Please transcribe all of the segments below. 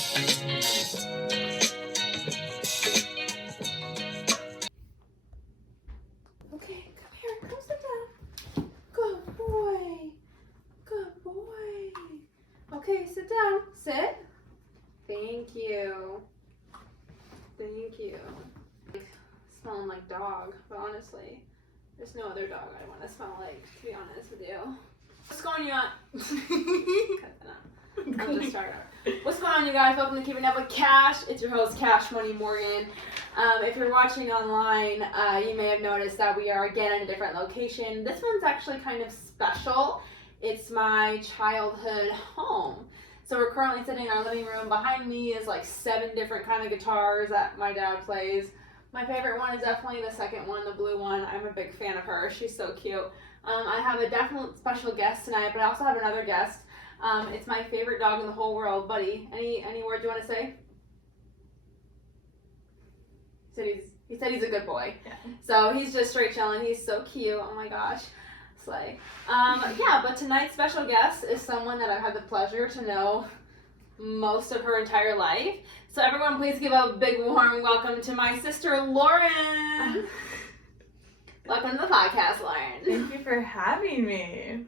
Okay, come here. Come sit down. Good boy. Good boy. Okay, sit down. Sit. Thank you. Thank you. Smelling like dog, but honestly, there's no other dog I want to smell like, to be honest with you. What's going on? Cut that out. I'm just starting out. What's going on, you guys? Welcome to Keeping Up with Cash. It's your host, Cash Money Morgan. If you're watching online, you may have noticed that we are again in a different location. This one's actually kind of special. It's my childhood home. So we're currently sitting in our living room. Behind me is like 7 different kind of guitars that my dad plays. My favorite one is definitely the second one, the blue one. I'm a big fan of her. She's so cute. I have a definite special guest tonight, but I also have another guest. It's my favorite dog in the whole world, Buddy. Any words you want to say? He said he's a good boy. Yeah. So he's just straight chilling. He's so cute. Oh my gosh. Slay. Yeah, but tonight's special guest is someone that I've had the pleasure to know most of her entire life. So everyone, please give a big warm welcome to my sister, Lauren. Welcome to the podcast, Lauren. Thank you for having me.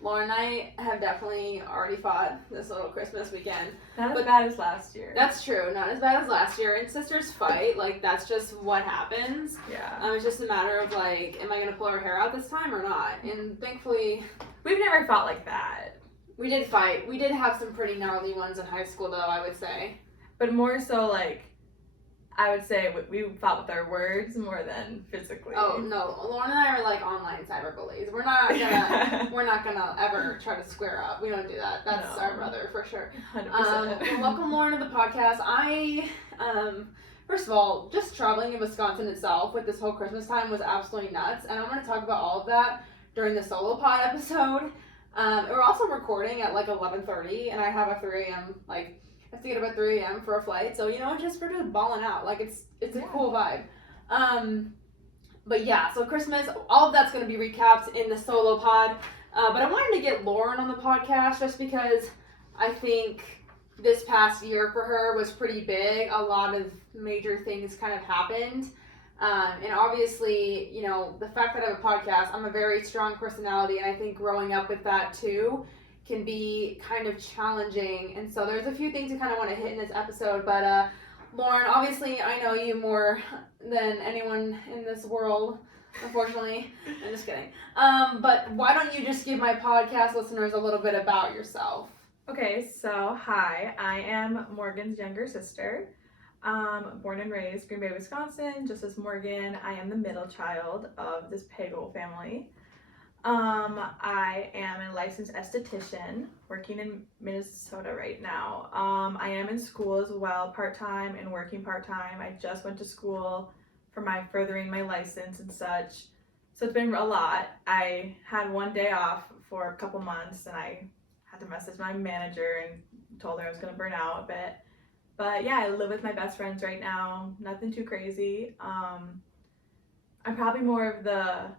Lauren and I have definitely already fought this little Christmas weekend. Not as bad as last year. That's true. Not as bad as last year. And sisters fight. Like, that's just what happens. Yeah. It's just a matter of, like, am I going to pull her hair out this time or not? And thankfully... We've never fought like that. We did fight. We did have some pretty gnarly ones in high school, though, I would say. But more so, like, I would say we fought with our words more than physically. Oh, no. Lauren and I are, like, online cyber bullies. We're not gonna ever try to square up. We don't do that. That's our brother, for sure. 100%. Welcome, Lauren, to the podcast. First of all, just traveling in Wisconsin itself with this whole Christmas time was absolutely nuts. And I'm going to talk about all of that during the solo pod episode. We're also recording at, like, 11:30, and I have a 3 a.m., like... I have to get up at 3 a.m. for a flight, so we're just balling out. Like, it's a cool vibe. But yeah, so Christmas, all of that's going to be recapped in the solo pod. But I wanted to get Lauren on the podcast just because I think this past year for her was pretty big. A lot of major things kind of happened. And obviously, the fact that I have a podcast, I'm a very strong personality, and I think growing up with that too can be kind of challenging, and so there's a few things we kind of want to hit in this episode, but Lauren, obviously I know you more than anyone in this world, unfortunately. I'm just kidding. But why don't you just give my podcast listeners a little bit about yourself? Okay, so hi, I am Morgan's younger sister. Born and raised Green Bay, Wisconsin, just as Morgan. I am the middle child of this Pagel family. I am a licensed esthetician working in Minnesota right now. I am in school as well, part-time and working part-time. I just went to school for furthering my license and such. So it's been a lot. I had one day off for a couple months, and I had to message my manager and told her I was going to burn out a bit. But yeah, I live with my best friends right now. Nothing too crazy. I'm probably more of the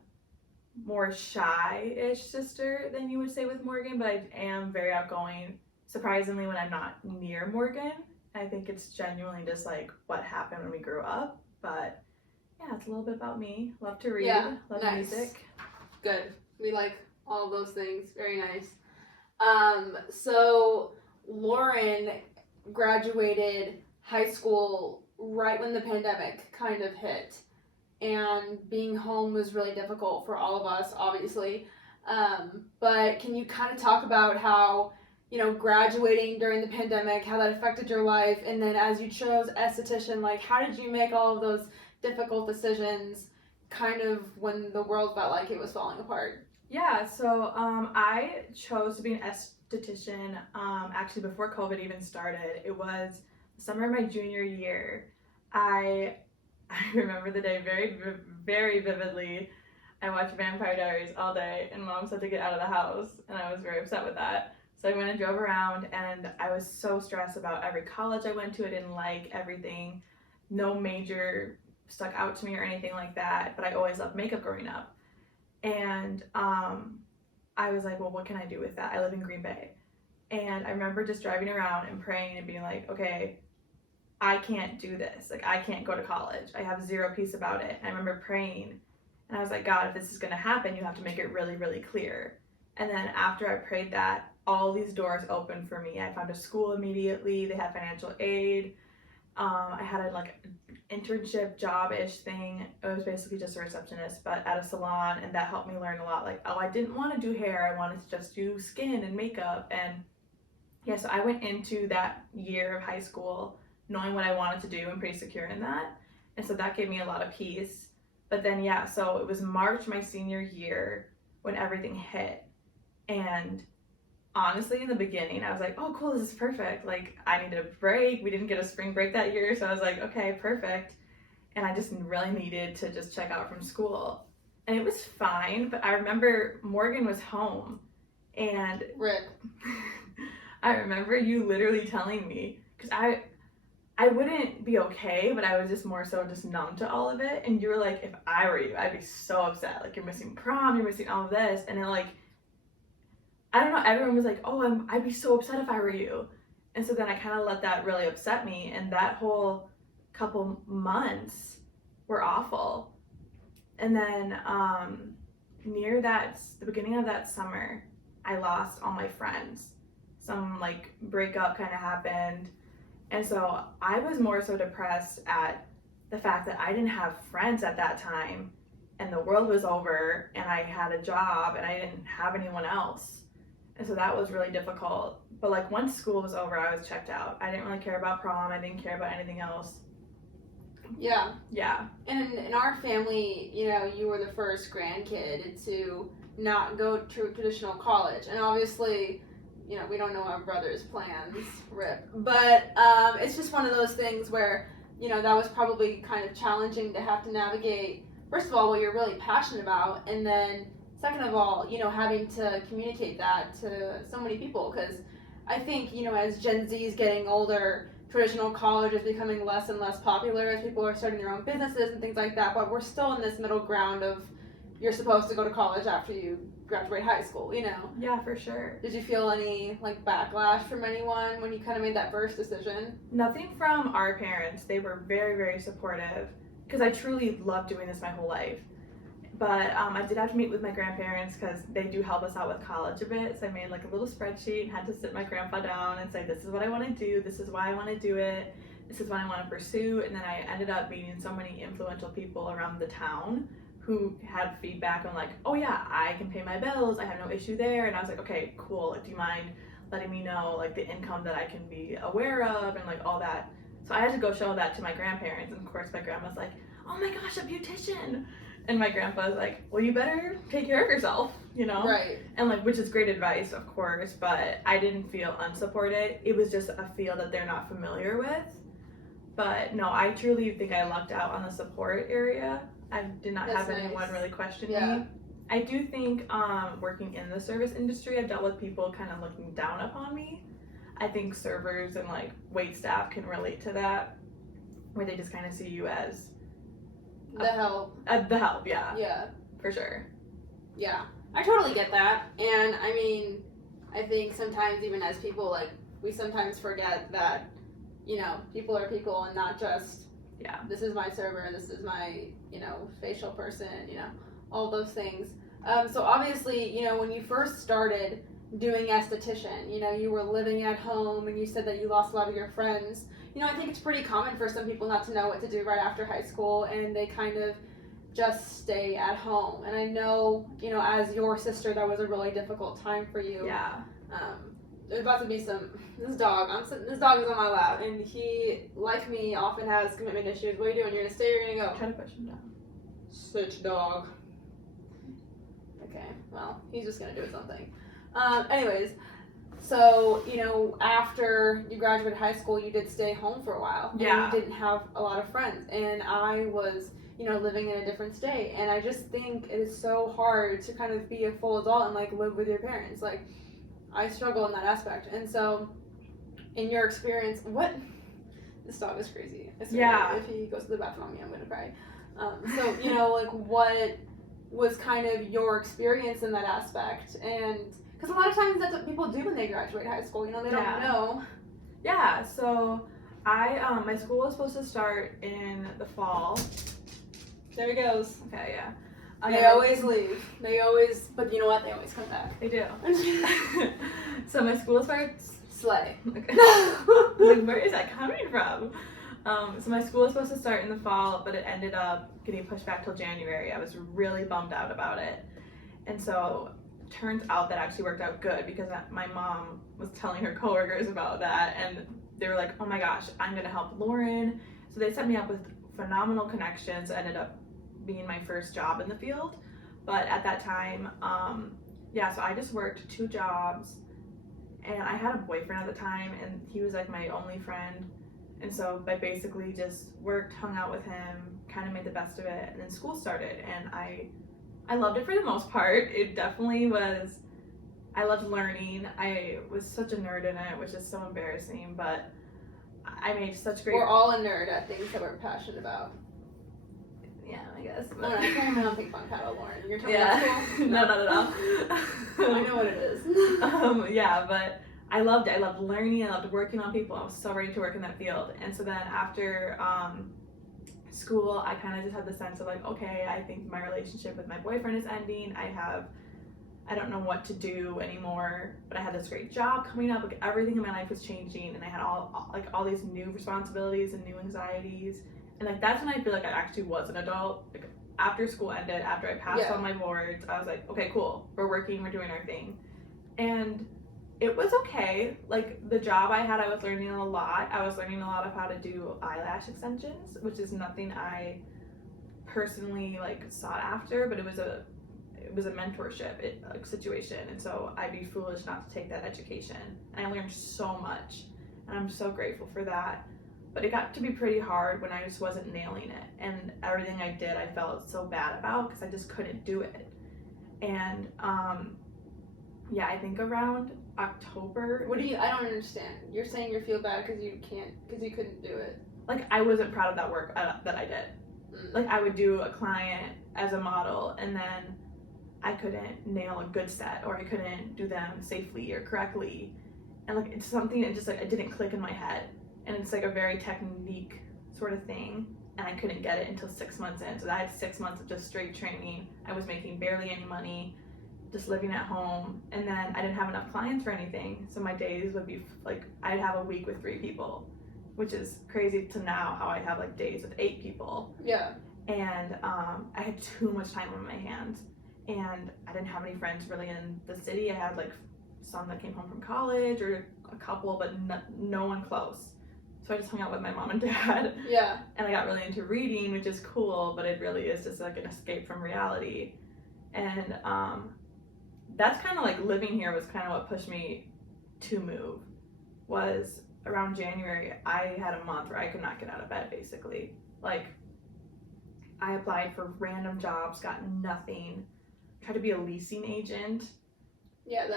more shy-ish sister than you would say with Morgan, but I am very outgoing, surprisingly, when I'm not near Morgan. I think it's genuinely just like what happened when we grew up. But yeah, it's a little bit about me. Love to read, love music. Good. We like all of those things. Very nice. So Lauren graduated high school right when the pandemic kind of hit. And being home was really difficult for all of us, obviously. But can you kind of talk about how, graduating during the pandemic, how that affected your life, and then as you chose esthetician, like, how did you make all of those difficult decisions kind of when the world felt like it was falling apart? Yeah, so I chose to be an esthetician actually before COVID even started. It was the summer of my junior year. I remember the day very, very vividly. I watched Vampire Diaries all day, and Mom said to get out of the house, and I was very upset with that. So I went and drove around, and I was so stressed about every college I went to. I didn't like everything. No major stuck out to me or anything like that, but I always loved makeup growing up. And I was like, well, what can I do with that? I live in Green Bay. And I remember just driving around and praying and being like, okay, I can't do this. Like, I can't go to college. I have zero peace about it. And I remember praying, and I was like, God, if this is going to happen, you have to make it really, really clear. And then after I prayed that, all these doors opened for me. I found a school immediately. They had financial aid. I had a internship job-ish thing. It was basically just a receptionist, but at a salon, and that helped me learn a lot. Like, oh, I didn't want to do hair. I wanted to just do skin and makeup. And yeah, so I went into that year of high school knowing what I wanted to do and pretty secure in that. And so that gave me a lot of peace. But then, yeah, so it was March my senior year when everything hit. And honestly, in the beginning, I was like, oh, cool, this is perfect. Like, I needed a break. We didn't get a spring break that year. So I was like, okay, perfect. And I just really needed to just check out from school. And it was fine. But I remember Morgan was home. And Rip. I remember you literally telling me, because I wouldn't be okay, but I was just more so just numb to all of it. And you were like, if I were you, I'd be so upset. Like, you're missing prom, you're missing all of this. And then, like, I don't know, everyone was like, oh, I'd be so upset if I were you. And so then I kind of let that really upset me. And that whole couple months were awful. And then near the beginning of that summer, I lost all my friends. Some like breakup kind of happened. And so I was more so depressed at the fact that I didn't have friends at that time, and the world was over, and I had a job and I didn't have anyone else. And so that was really difficult. But like once school was over, I was checked out. I didn't really care about prom. I didn't care about anything else. Yeah. Yeah. And in our family, you know, you were the first grandkid to not go to traditional college. And obviously, you know, we don't know our brother's plans, rip. But it's just one of those things where, you know, that was probably kind of challenging to have to navigate, first of all, what you're really passionate about, and then second of all, you know, having to communicate that to so many people. Because I think, you know, as Gen Z is getting older, traditional college is becoming less and less popular as people are starting their own businesses and things like that. But we're still in this middle ground of you're supposed to go to college after you graduate high school, you know? Yeah, for sure. Did you feel any like backlash from anyone when you kind of made that first decision? Nothing from our parents. They were very, very supportive because I truly loved doing this my whole life. But I did have to meet with my grandparents because they do help us out with college a bit. So I made like a little spreadsheet and had to sit my grandpa down and say, this is what I want to do. This is why I want to do it. This is what I want to pursue. And then I ended up meeting so many influential people around the town who had feedback on like, oh yeah, I can pay my bills. I have no issue there. And I was like, okay, cool. Like, do you mind letting me know like the income that I can be aware of and like all that? So I had to go show that to my grandparents. And of course my grandma's like, oh my gosh, a beautician. And my grandpa's like, well, you better take care of yourself, you know? Right. And like, which is great advice, of course, but I didn't feel unsupported. It was just a field that they're not familiar with. But no, I truly think I lucked out on the support area. I did not have anyone really question me. I do think working in the service industry, I've dealt with people kind of looking down upon me. I think servers and like wait staff can relate to that, where they just kind of see you as the help. The help, yeah. Yeah. For sure. Yeah. I totally get that. And I mean, I think sometimes even as people, like, we sometimes forget that, you know, people are people and not just, this is my server, this is my, you know, facial person, you know, all those things. So obviously, you know, when you first started doing aesthetician, you know, you were living at home and you said that you lost a lot of your friends. You know, I think it's pretty common for some people not to know what to do right after high school, and they kind of just stay at home. And I know, you know, as your sister, that was a really difficult time for you. Yeah. There's about to be this dog is on my lap, and he, like me, often has commitment issues. What are you doing? You're gonna stay or you're gonna go? Try to push him down. Such dog. Okay, well, he's just gonna do his own thing. Anyways, so, you know, after you graduated high school, you did stay home for a while. Yeah. And you didn't have a lot of friends. And I was, you know, living in a different state. And I just think it is so hard to kind of be a full adult and, like, live with your parents. Like, I struggle in that aspect. And so, in your experience, this dog is crazy. I swear, Yeah. If he goes to the bathroom on me, I'm going to cry. So, you know, like, what was kind of your experience in that aspect? And Because a lot of times that's what people do when they graduate high school. You know, they don't know. Yeah, so my school was supposed to start in the fall. There he goes. Okay, yeah. They always leave. But you know what? They always come back. They do. So my school starts. Slay. Okay. Like, where is that coming from? So my school was supposed to start in the fall, but it ended up getting pushed back till January. I was really bummed out about it. And so turns out that actually worked out good because my mom was telling her coworkers about that, and they were like, oh my gosh, I'm gonna help Lauren. So they set me up with phenomenal connections. It ended up being my first job in the field. But at that time, so I just worked 2 jobs, and I had a boyfriend at the time, and he was like my only friend. And so I basically just worked, hung out with him, kind of made the best of it, and then school started, and I loved it for the most part. It definitely was, I loved learning. I was such a nerd in it, which is so embarrassing, but I made such great... We're all a nerd at things that we're passionate about. Yeah, I guess. But... No, I can't remember ping pong paddle, Lauren. You're talking about school? No, not at all. I know what it is. Yeah, but I loved it. I loved learning. I loved working on people. I was so ready to work in that field. And so then after school, I kind of just had the sense of like, okay, I think my relationship with my boyfriend is ending. I don't know what to do anymore, but I had this great job coming up. Like, everything in my life was changing, and I had all these new responsibilities and new anxieties. And like, that's when I feel like I actually was an adult. Like, after school ended, after I passed all my boards, I was like, okay, cool. We're working, we're doing our thing. And it was okay. Like, the job I had, I was learning a lot. I was learning a lot of how to do eyelash extensions, which is nothing I personally like sought after, but it was a mentorship situation, and so I'd be foolish not to take that education. And I learned so much, and I'm so grateful for that. But it got to be pretty hard when I just wasn't nailing it, and everything I did I felt so bad about because I just couldn't do it. And I think around October. I don't understand. You're saying you feel bad because you couldn't do it. Like, I wasn't proud of that work that I did. Like, I would do a client as a model, and then I couldn't nail a good set, or I couldn't do them safely or correctly. And like, it's something that just like, it didn't click in my head. And it's like a very technique sort of thing. And I couldn't get it until 6 months in. So I had 6 months of just straight training. I was making barely any money, just living at home. And then I didn't have enough clients for anything. So my days would be like, I'd have a week with 3 people, which is crazy to now how I have like days with 8 people. Yeah. And I had too much time on my hands. And I didn't have any friends really in the city. I had like some that came home from college, or a couple, but no one close. So I just hung out with my mom and dad. Yeah. And I got really into reading, which is cool, but it really is just like an escape from reality. And that's kind of like, living here was kind of what pushed me to move. Was around January, I had a month where I could not get out of bed, basically. Like, I applied for random jobs, got nothing. Tried to be a leasing agent. Yeah,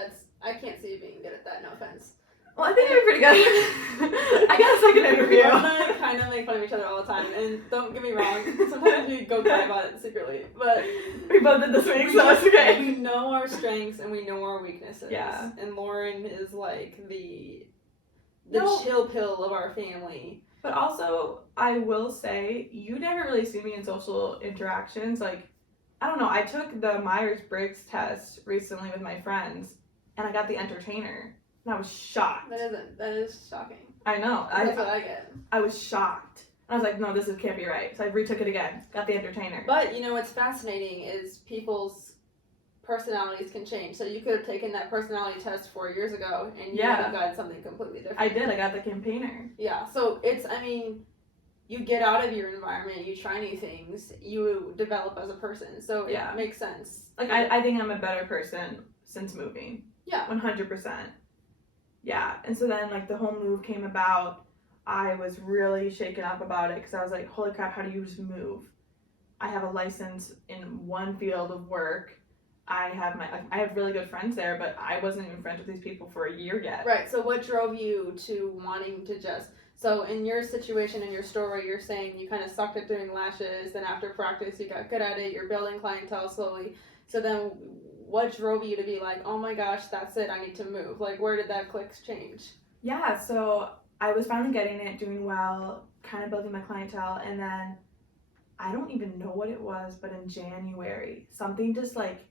I can't see you being good at that, no offense. Well, I think I'd be pretty good. I got a second interview. We kind of make fun of each other all the time, and don't get me wrong, sometimes we go cry about it secretly, but we both did this week, so it's okay. We know our strengths and we know our weaknesses. Yeah. And Lauren is like the chill pill of our family. But also, I will say, you never really see me in social interactions. Like, I don't know, I took the Myers-Briggs test recently with my friends, and I got the entertainer, and I was shocked. That is shocking. I know. That's what I get. I was shocked. I was like, no, this can't be right. So I retook it again, got the entertainer. But, you know, what's fascinating is people's personalities can change. So you could have taken that personality test 4 years ago, and you would have gotten something completely different. I did. I got the campaigner. Yeah. So you get out of your environment, you try new things, you develop as a person. So it makes sense. Like, I think I'm a better person since moving. Yeah. 100%. Yeah. And so then, like, the whole move came about. I was really shaken up about it because I was like, holy crap, how do you just move? I have a license in one field of work. I have really good friends there, but I wasn't even friends with these people for a year yet. Right. So what drove you to wanting to just... So in your situation, in your story, you're saying you kind of sucked at doing lashes, then after practice you got good at it, you're building clientele slowly. So then what drove you to be like, oh my gosh, that's it, I need to move? Like, where did that click change? Yeah, so I was finally getting it, doing well, kind of building my clientele, and then I don't even know what it was, but in January, something just like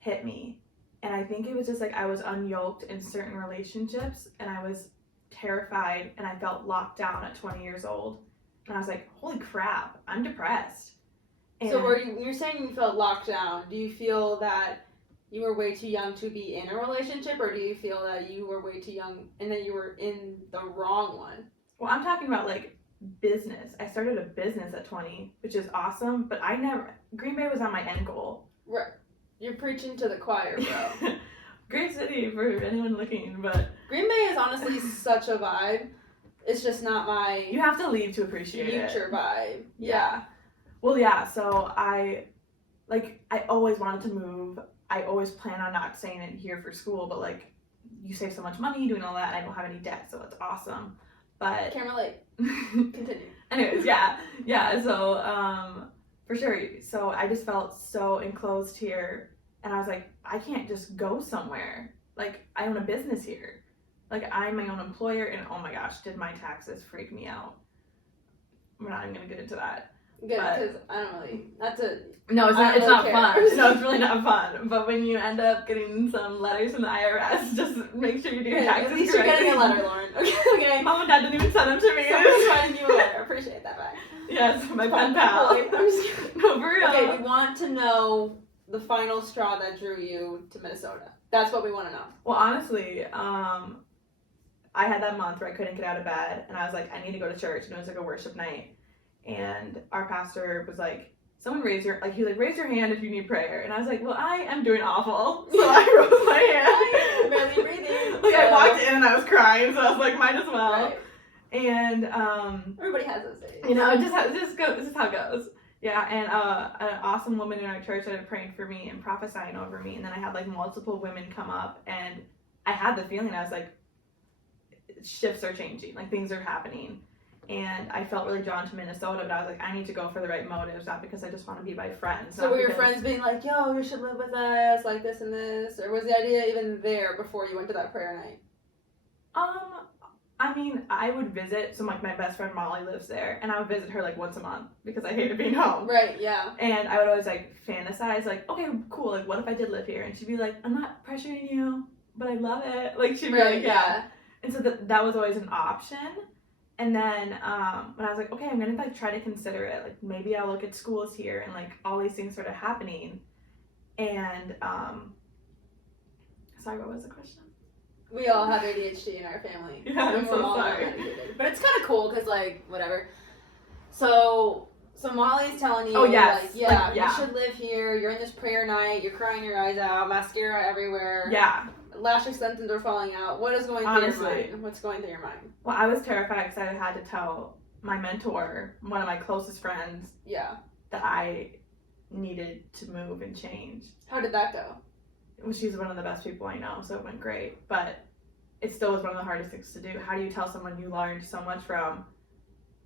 hit me. And I think it was just like I was unyoked in certain relationships, and I was terrified, and I felt locked down at 20 years old. And I was like, holy crap, I'm depressed. And So you're saying you felt locked down. Do you feel that you were way too young to be in a relationship, or do you feel that you were way too young and that you were in the wrong one? Well, I'm talking about like business. I started a business at 20, which is awesome, but Green Bay was not my end goal. Right. You're preaching to the choir, bro. Great city for anyone looking, but Green Bay is honestly such a vibe. It's just not my you have to leave to appreciate future vibe. Yeah. Well, yeah, so I always wanted to move. I always plan on not staying in here for school, but like you save so much money doing all that, and I don't have any debt, so it's awesome. But Can't relate. Continue. Anyways, yeah, so for sure. So I just felt so enclosed here, and I was like, I can't just go somewhere. Like, I own a business here. Like, I'm my own employer, and oh my gosh, did my taxes freak me out. We're not even gonna get into that. Good, because I don't really. No, it's not. It's really not care. fun. No, it's really not fun. But when you end up getting some letters from the IRS, just make sure you do your taxes. At least you're getting a letter, Lauren. Okay. Mom and Dad didn't even send them to me. Someone's writing you a letter. Appreciate that, bye. Yes, my pen pal. I'm just kidding. No, for real. Okay, we want to know the final straw that drew you to Minnesota. That's what we want to know. Well, honestly, I had that month where I couldn't get out of bed, and I was like, I need to go to church, and it was like a worship night, and our pastor was like, someone raise your hand if you need prayer, and I was like, well, I am doing awful, so I rose my hand. I'm barely breathing. Like, I walked in and I was crying, so I was like, might as well. Right. And everybody has those days. you know, just go. This is how it goes. Yeah, and an awesome woman in our church started praying for me and prophesying over me, and then I had like multiple women come up, and I had the feeling, I was like, shifts are changing, like things are happening, and I felt really drawn to Minnesota, but I was like, I need to go for the right motives, not because I just want to be my friends. So were your friends being like, yo, you should live with us, like this and this, or was the idea even there before you went to that prayer night? I mean, I would visit, so like my best friend Molly lives there, and I would visit her like once a month because I hated being home. Right, yeah. And I would always like fantasize, like, okay, cool, like what if I did live here? And she'd be like, I'm not pressuring you, but I love it. Like she'd be like, yeah. And so that was always an option. And then when I was like, okay, I'm gonna like try to consider it, like maybe I'll look at schools here, and like all these things started happening. And sorry, what was the question? We all have ADHD in our family. Yeah, I'm so sorry. But it's kind of cool because, like, whatever. So Molly's telling you, oh, yes. like, yeah, like, yeah, you should live here. You're in this prayer night. You're crying your eyes out. Mascara everywhere. Yeah. Lash extensions are falling out. What is going through your mind? What's going through your mind? Well, I was terrified because I had to tell my mentor, one of my closest friends, that I needed to move and change. How did that go? Well, she's one of the best people I know, so it went great. But it still was one of the hardest things to do. How do you tell someone you learned so much from,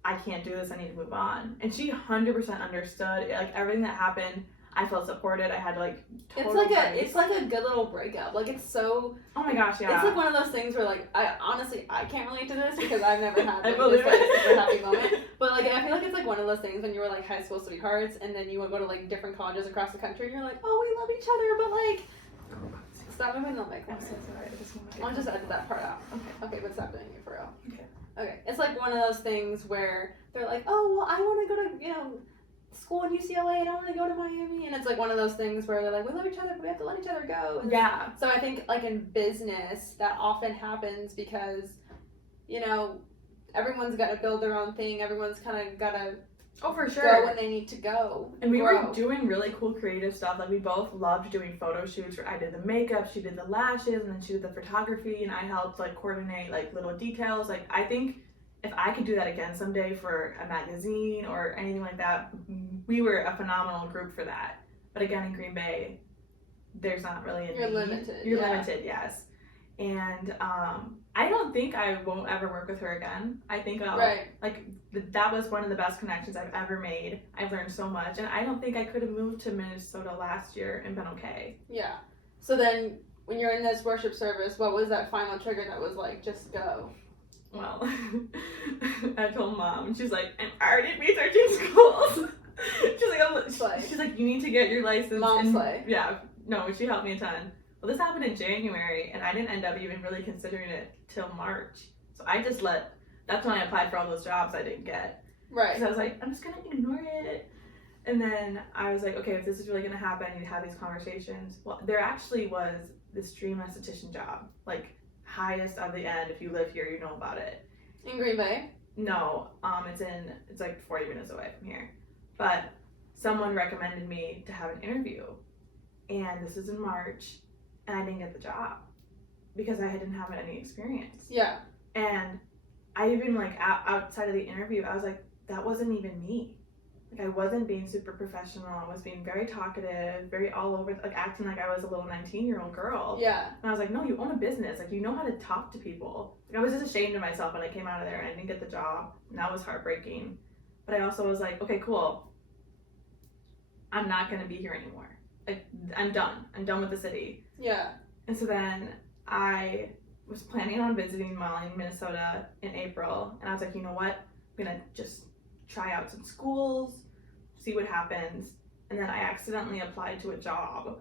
I can't do this, I need to move on? And she 100% understood. Like, everything that happened, I felt supported. I had to, like, totally it's like a good little breakup. Like, it's so... Oh my gosh, yeah. It's like one of those things where, like, I can't relate to this because I've never had, like, this, like, super happy moment. But, like, I feel like it's, like, one of those things when you were, like, high school sweethearts and then you would go to, like, different colleges across the country and you're like, oh, we love each other, but, like... Stop moving the mic. I'm so sorry. I'll just edit that part out. Okay, but stop doing it for real. Okay. Okay. It's like one of those things where they're like, oh, well, I want to go to, school in UCLA and I want to go to Miami. And it's like one of those things where they're like, we love each other, but we have to let each other go. And yeah. So I think, like, in business, that often happens because, everyone's got to build their own thing. Everyone's kind of got to for sure. go when they need to go. And we were doing really cool creative stuff. Like, we both loved doing photo shoots where I did the makeup, she did the lashes, and then she did the photography, and I helped, like, coordinate, like, little details. Like, I think if I could do that again someday for a magazine or anything like that, we were a phenomenal group for that. But again, in Green Bay, there's not really a You're need. limited. You're limited, yes. And I don't think I won't ever work with her again. I think I'll, that was one of the best connections I've ever made. I've learned so much, and I don't think I could have moved to Minnesota last year and been okay. Yeah. So then, when you're in this worship service, what was that final trigger that was like, just go? Well, I told Mom, and she's like, I'm already researching schools. She's like, you need to get your license. Mom slay. Yeah, no, she helped me a ton. Well, this happened in January, and I didn't end up even really considering it till March. So I just that's when I applied for all those jobs I didn't get. Right. Because I was like, I'm just going to ignore it. And then I was like, okay, if this is really going to happen, I need to have these conversations. Well, there actually was this dream esthetician job, like highest of the end. If you live here, you know about it. In Green Bay? No, it's like 40 minutes away from here. But someone recommended me to have an interview. And this was in March, and I didn't get the job because I didn't have any experience. Yeah. And I even, like, outside of the interview, I was like, that wasn't even me. Like, I wasn't being super professional. I was being very talkative, very all over, like, acting like I was a little 19-year-old girl. Yeah. And I was like, no, you own a business. Like, you know how to talk to people. Like, I was just ashamed of myself when I came out of there and I didn't get the job. And that was heartbreaking. But I also was like, okay, cool. I'm not going to be here anymore. Like, I'm done. I'm done with the city. Yeah. And so then I was planning on visiting Molly in Minnesota in April. And I was like, you know what? I'm going to just try out some schools, see what happens. And then I accidentally applied to a job.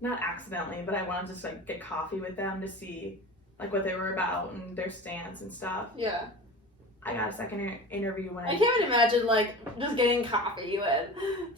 Not accidentally, but I wanted to just like get coffee with them to see like what they were about and their stance and stuff. Yeah. I got a second interview when I can't even imagine like just getting coffee with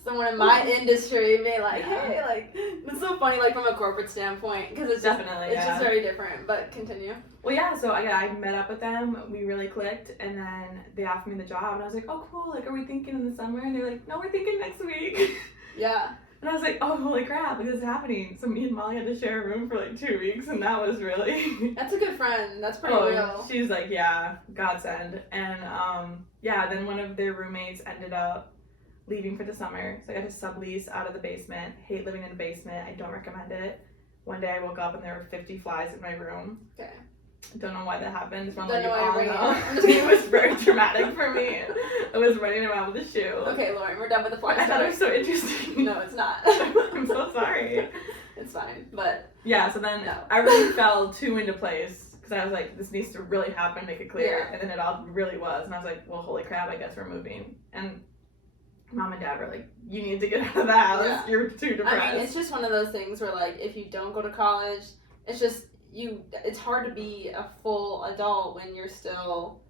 someone in my industry and being like, hey, like it's so funny like from a corporate standpoint because it's definitely it's just very different. But continue. Well, yeah. So I met up with them. We really clicked, and then they offered me the job, and I was like, oh, cool. Like, are we thinking in the summer? And they're like, no, we're thinking next week. Yeah. And I was like, oh, holy crap, like, this is happening. So me and Molly had to share a room for like 2 weeks, and that was really... That's a good friend. That's pretty real. She's like, yeah, godsend. And yeah, then one of their roommates ended up leaving for the summer. So I got to sublease out of the basement. Hate living in a basement. I don't recommend it. One day I woke up and there were 50 flies in my room. Okay. Don't know why that happened. Don't know why you're bringing it. It was very traumatic for me. I was running around with a shoe. Okay, Lauren, we're done with the fly I thought it was so interesting. No, it's not. I'm so sorry. It's fine, but... Yeah, so then no. everything fell too into place because I was like, this needs to really happen, make it clear. Yeah. And then it all really was. And I was like, well, holy crap, I guess we're moving. And Mom and Dad were like, you need to get out of the house. Yeah. You're too depressed. I mean, it's just one of those things where, like, if you don't go to college, it's just... it's hard to be a full adult when you're still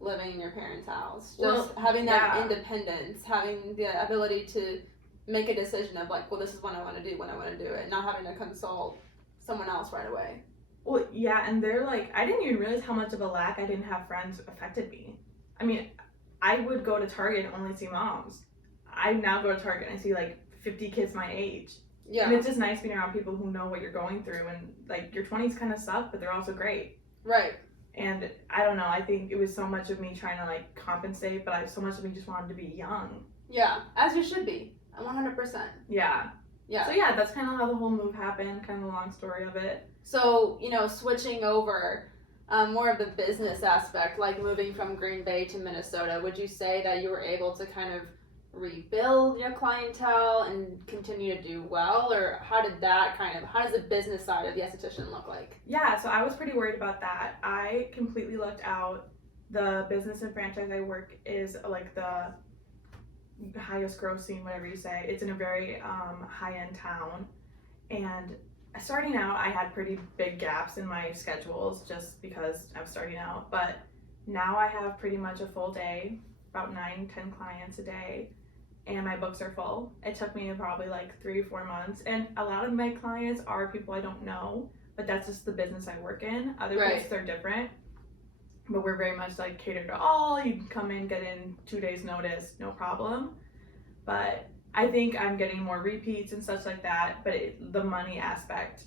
living in your parents' house. Just having that independence, having the ability to make a decision of like, well, this is what I want to do when I want to do it, not having to consult someone else right away. Well, yeah, and they're like, I didn't even realize how much of a lack I didn't have friends affected me. I mean, I would go to Target and only see moms. I now go to Target and I see like 50 kids my age. Yeah. And it's just nice being around people who know what you're going through, and like your 20s kind of suck, but they're also great. Right. And I don't know, I think it was so much of me trying to like compensate, but so much of me just wanted to be young. Yeah, as you should be. 100%. Yeah. Yeah. So yeah, that's kind of how the whole move happened, kind of the long story of it. So, you know, switching over, more of the business aspect, like moving from Green Bay to Minnesota, would you say that you were able to kind of rebuild your clientele and continue to do well, or how does the business side of the esthetician look like? Yeah, so I was pretty worried about that. I completely lucked out. The business and franchise I work is like the highest grossing, whatever you say. It's in a very high-end town, and starting out I had pretty big gaps in my schedules just because I was starting out, but now I have pretty much a full day, about 9-10 clients a day, and my books are full. It took me probably like 3 or 4 months, and a lot of my clients are people I don't know, but that's just the business I work in. Other places are different, but we're very much like catered to all. You can come in, get in 2 days notice, no problem. But I think I'm getting more repeats and such like that, but the money aspect,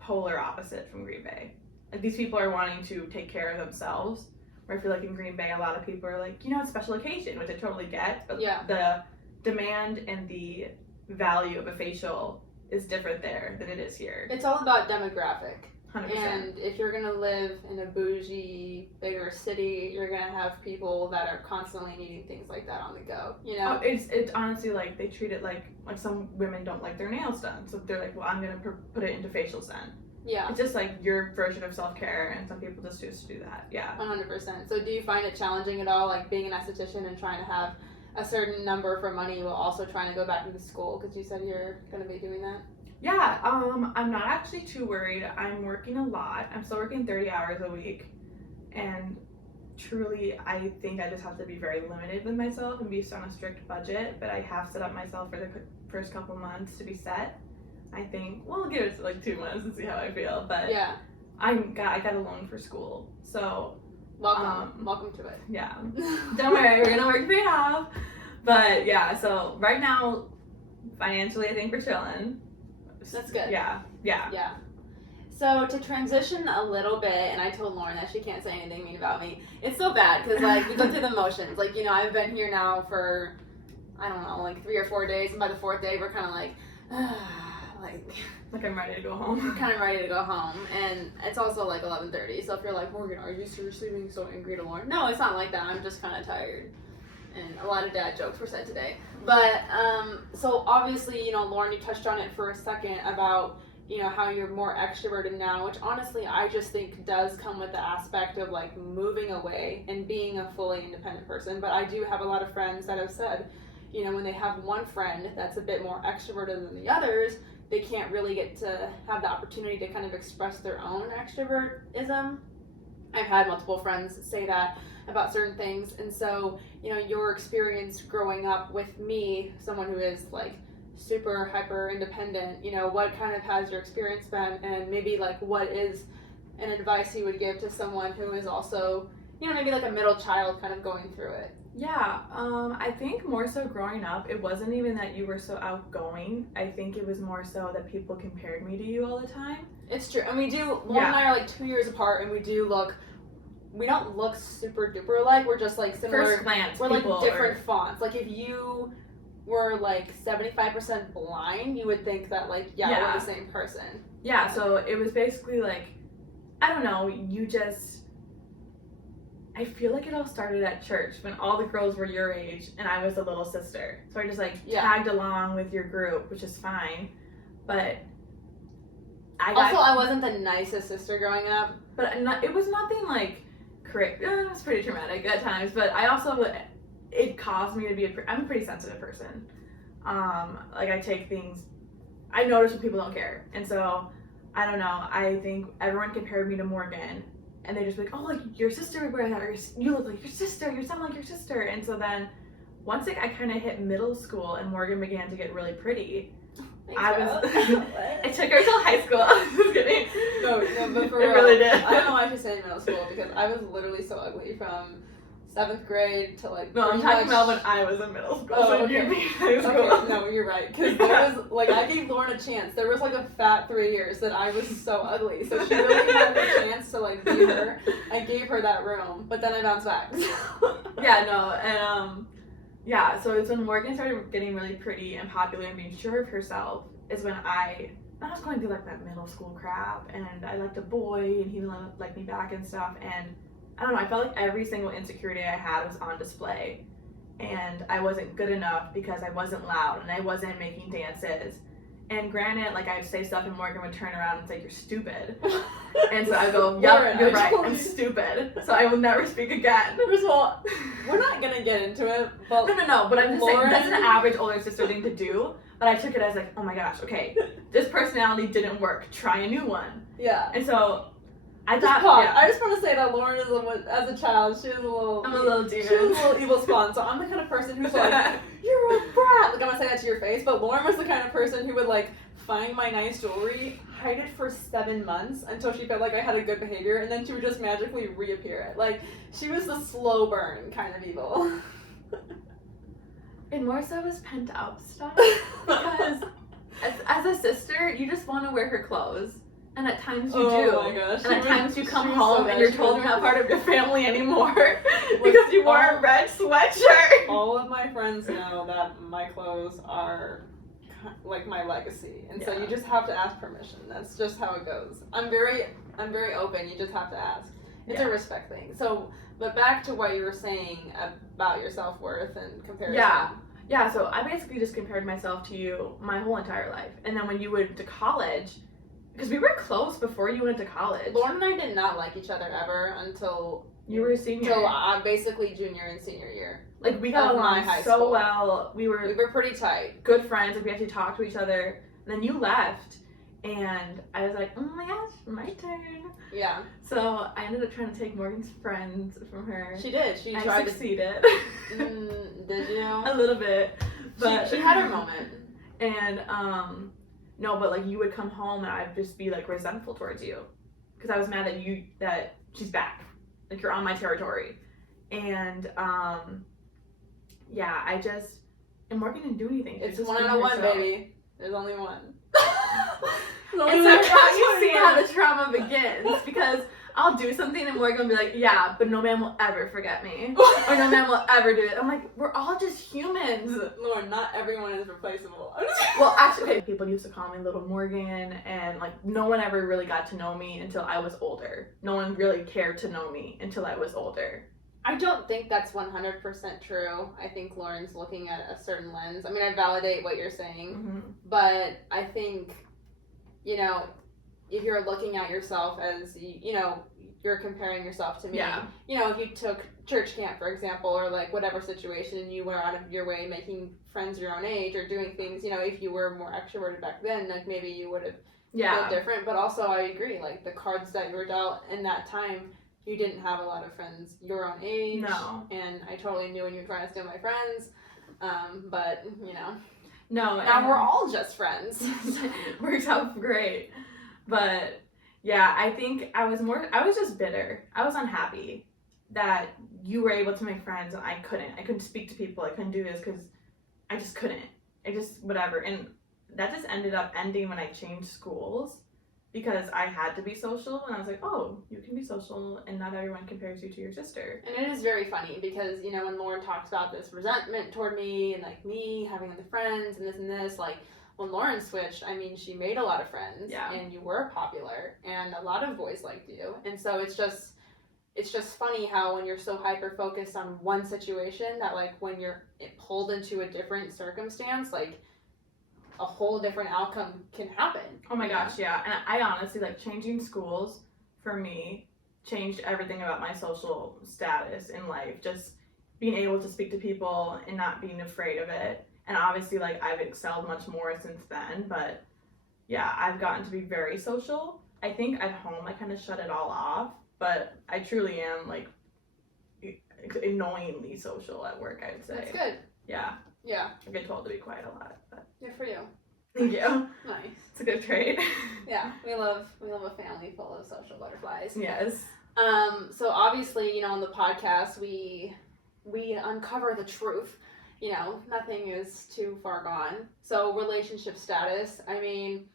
polar opposite from Green Bay. Like, these people are wanting to take care of themselves. Where I feel like in Green Bay, a lot of people are like, you know, it's a special occasion, which I totally get. But the demand and the value of a facial is different there than it is here. It's all about demographic. 100%. And if you're going to live in a bougie, bigger city, you're going to have people that are constantly needing things like that on the go, you know? Oh, it's honestly like they treat it like some women don't like their nails done. So they're like, well, I'm going to put it into facial scent. Yeah. It's just like your version of self-care, and some people just choose to do that. Yeah. 100%. So do you find it challenging at all, like being an esthetician and trying to have a certain number for money while also trying to go back into school? Because you said you're going to be doing that. Yeah, I'm not actually too worried. I'm working a lot. I'm still working 30 hours a week. And truly, I think I just have to be very limited with myself and be on a strict budget. But I have set up myself for the first couple months to be set. I think we'll give it like 2 months and see how I feel. But yeah, I got a loan for school. So welcome to it. Yeah. Don't worry, we're gonna work to pay it off. But yeah, so right now, financially, I think we're chilling. That's good. Yeah. So to transition a little bit, and I told Lauren that she can't say anything mean about me. It's so bad because like we go through the motions. Like, you know, I've been here now for, I don't know, like 3 or 4 days, and by the 4th day we're kind of like I'm ready to go home. We're kind of ready to go home, and it's also like 11:30. So if you're like, Morgan, are you seriously being so angry to Lauren? No, it's not like that. I'm just kind of tired. And a lot of dad jokes were said today. But, so obviously, you know, Lauren, you touched on it for a second about, you know, how you're more extroverted now, which honestly, I just think does come with the aspect of like moving away and being a fully independent person. But I do have a lot of friends that have said, you know, when they have one friend that's a bit more extroverted than the others, they can't really get to have the opportunity to kind of express their own extrovertism. I've had multiple friends say that about certain things, and so, you know, your experience growing up with me, someone who is like super hyper independent, you know, what kind of has your experience been, and maybe like what is an advice you would give to someone who is also, you know, maybe like a middle child kind of going through it? Yeah, I think more so growing up, it wasn't even that you were so outgoing. I think it was more so that people compared me to you all the time. It's true, and we do. Lauren and I are like 2 years apart, and we don't look super duper alike. We're just like similar. First glance, we're like different fonts. Like if you were like 75% blind, you would think that like we're the same person. Yeah, so it was basically like, I don't know, I feel like it all started at church when all the girls were your age and I was the little sister. So I just tagged along with your group, which is fine. But I wasn't the nicest sister growing up. But it was nothing like crazy. It was pretty traumatic at times. But it caused me to be I'm a pretty sensitive person. Like I take things, I notice when people don't care. And so, I don't know, I think everyone compared me to Morgan. And they just be like, oh, like your sister would wear that, or you look like your sister, you sound like your sister. And so then, once I kind of hit middle school and Morgan began to get really pretty, it took her till high school. I was just kidding. No, but for it real, really did. I don't know why I should say middle school because I was literally so ugly from 7th grade to like. No, I'm talking about when I was in middle school. Oh, so okay. you'd be in high school. Okay, no, you're right. Because there was like I gave Lauren a chance. There was like a fat 3 years that I was so ugly, so she really had a chance to like be her. I gave her that room, but then I bounced back. Yeah, no, and yeah. So it's when Morgan started getting really pretty and popular and being sure of herself is when I was going through like that middle school crap, and I liked a boy and he would like me back and stuff, and I don't know, I felt like every single insecurity I had was on display, and I wasn't good enough because I wasn't loud and I wasn't making dances. And granted, like I'd say stuff and Morgan would turn around and say, you're stupid. And so I go, yep, you're right, I'm stupid. So I will never speak again. First of all, we're not gonna get into it, but No, but I'm just saying, that's an average older sister thing to do. But I took it as like, oh my gosh, okay, this personality didn't work, try a new one. Yeah. And so I just want to say that Lauren is as a child, she was a little. I'm a little demon. She was a little evil spawn. So I'm the kind of person who's like, you're a brat. Like I'm gonna say that to your face, but Lauren was the kind of person who would like find my nice jewelry, hide it for 7 months until she felt like I had a good behavior, and then she would just magically reappear it. Like she was the slow burn kind of evil. And more so was pent up stuff because as a sister, you just want to wear her clothes. And at times you do. Oh my gosh. And at times you come home and you're told you're not part of your family anymore because you wore a red sweatshirt. All of my friends know that my clothes are like my legacy, and so Yeah. you just have to ask permission. That's just how it goes. I'm very open. You just have to ask. It's a respect thing. So, but back to what you were saying about your self-worth and comparison. Yeah, so I basically just compared myself to you my whole entire life. And then when you went to college, because we were close before you went to college. Lauren and I did not like each other ever until you were a senior. So basically junior and senior year. Like we got along so well. We were pretty tight. Good friends. Like we actually talked to each other. And then you left, and I was like, oh my gosh, my turn. Yeah. So I ended up trying to take Morgan's friends from her. She did. She I tried succeeded. Did you? A little bit. But she had her moment. And no, but like you would come home and I'd just be like resentful towards you because I was mad that she's back, like you're on my territory, and yeah, and Morgan didn't do anything. It's 1-on-1, baby. There's only one. And so you see how the trauma begins because I'll do something and Morgan will be like, yeah, but no man will ever forget me. Or no man will ever do it. I'm like, we're all just humans. Lauren, not everyone is replaceable. Well, actually, okay, people used to call me Little Morgan, and like no one ever really got to know me until I was older. No one really cared to know me until I was older. I don't think that's 100% true. I think Lauren's looking at a certain lens. I mean, I validate what you're saying, but I think, you know, if you're looking at yourself as, you know, you're comparing yourself to me. Yeah. You know, if you took church camp, for example, or like whatever situation, and you went out of your way making friends your own age or doing things, you know, if you were more extroverted back then, like maybe you would have been different. But also I agree, like the cards that you were dealt in that time, you didn't have a lot of friends your own age. No. And I totally knew when you were trying to steal my friends. But, you know. No. Now we're all just friends. Works out great. But yeah, I think I was just bitter. I was unhappy that you were able to make friends and I couldn't speak to people. I couldn't do this because I just couldn't. Whatever. And that just ended up ending when I changed schools because I had to be social. And I was like, oh, you can be social and not everyone compares you to your sister. And it is very funny because, you know, when Lauren talks about this resentment toward me and like me having other friends and this, like, when Lauren switched, I mean, she made a lot of friends, and you were popular, and a lot of boys liked you, and so it's just funny how when you're so hyper focused on one situation that like when you're pulled into a different circumstance, like a whole different outcome can happen. Oh my gosh, yeah, and I honestly like changing schools for me changed everything about my social status in life. Just being able to speak to people and not being afraid of it. And obviously, like, I've excelled much more since then, but yeah, I've gotten to be very social. I think at home I kind of shut it all off, but I truly am, like, annoyingly social at work, I would say. That's good. Yeah. Yeah. I get told to be quiet a lot, but... Good for you. Thank you. Nice. It's a good trait. Yeah, we love a family full of social butterflies. Yes. So obviously, you know, on the podcast, we uncover the truth. You know, nothing is too far gone. So relationship status, I mean,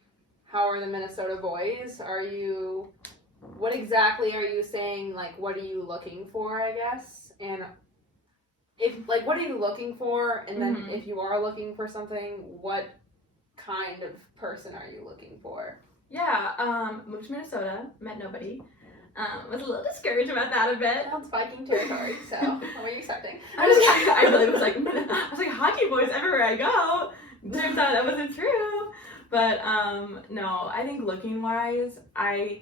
how are the Minnesota boys? What exactly are you saying? Like, what are you looking for, I guess? And what are you looking for? And then if you are looking for something, what kind of person are you looking for? Yeah, moved to Minnesota, met nobody. Was a little discouraged about that a bit. That's Viking territory, so what were you expecting? I really was like hockey boys everywhere I go. Turns out that wasn't true. But no, I think looking wise, I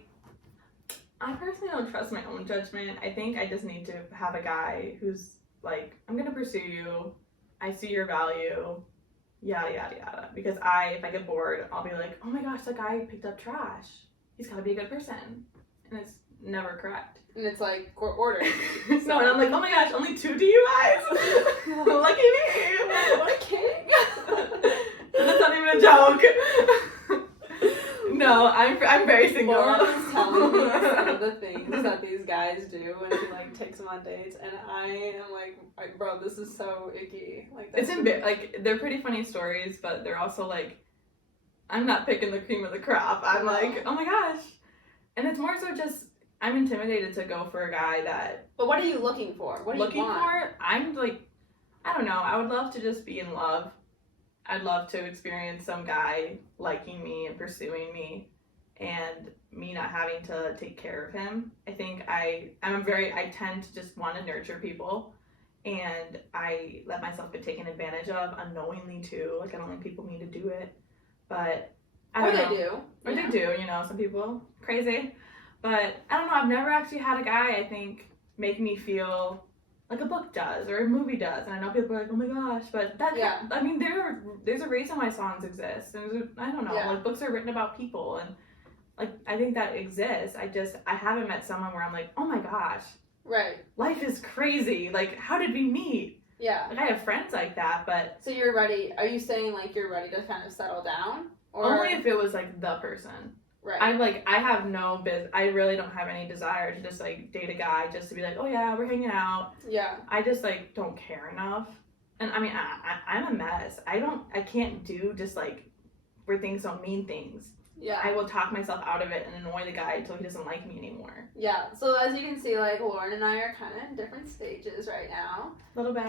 personally don't trust my own judgment. I think I just need to have a guy who's like, I'm gonna pursue you. I see your value. Yada yada yada. Because if I get bored, I'll be like, oh my gosh, that guy picked up trash. He's gotta be a good person. And it's never correct. And it's like order. No, and I'm like, oh my gosh, only 2 DUIs? Lucky me. What a king. That's not even a joke. No, I'm very single. Lauren was telling me some of the things that these guys do when she like takes them on dates, and I am like, bro, this is so icky. Like that's like they're pretty funny stories, but they're also like, I'm not picking the cream of the crop. I'm like, oh my gosh. And it's more so just, I'm intimidated to go for a guy that... But what are you looking for? What do you want? I'm like, I don't know. I would love to just be in love I'd love to experience some guy liking me and pursuing me and me not having to take care of him. I think I tend to just want to nurture people, and I let myself get taken advantage of unknowingly too. Like, I don't think people mean to do it, but I don't know. They do. Or they do, you know, some people crazy. But I don't know, I've never actually had a guy, I think, make me feel like a book does or a movie does. And I know people are like, oh my gosh, but that, I mean, there's a reason why songs exist. And I don't know, like, books are written about people, and like, I think that exists. I haven't met someone where I'm like, oh my gosh, right, life is crazy. Like, how did we meet? Yeah. Like, I have friends like that, but. So you're ready, are you saying like you're ready to kind of settle down? Or? Only if it was like the person. Right. I have no I really don't have any desire to just like date a guy just to be like, oh yeah, we're hanging out. Yeah. I just like don't care enough. And I mean, I'm a mess. I can't do just like where things don't mean things. Yeah. I will talk myself out of it and annoy the guy until he doesn't like me anymore. Yeah. So as you can see, like, Lauren and I are kind of in different stages right now. A little bit.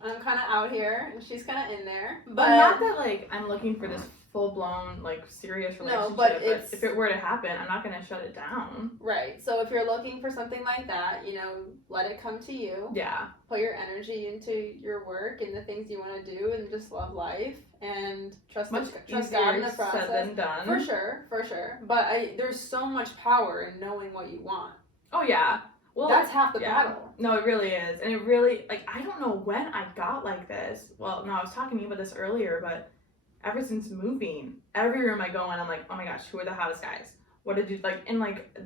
I'm kind of out here, and she's kind of in there. But not that, like, I'm looking for this full-blown, like, serious relationship. No, but if it were to happen, I'm not going to shut it down. Right. So if you're looking for something like that, you know, let it come to you. Yeah. Put your energy into your work and the things you want to do, and just love life, and trust God in the process. Said than done. For sure. But there's so much power in knowing what you want. Oh, yeah. Well, that's half the battle. No, it really is. And it really, like, I don't know when I got like this. Well, no, I was talking to you about this earlier, but ever since moving, every room I go in, I'm like, oh my gosh, who are the hottest guys? What did you, like, and like,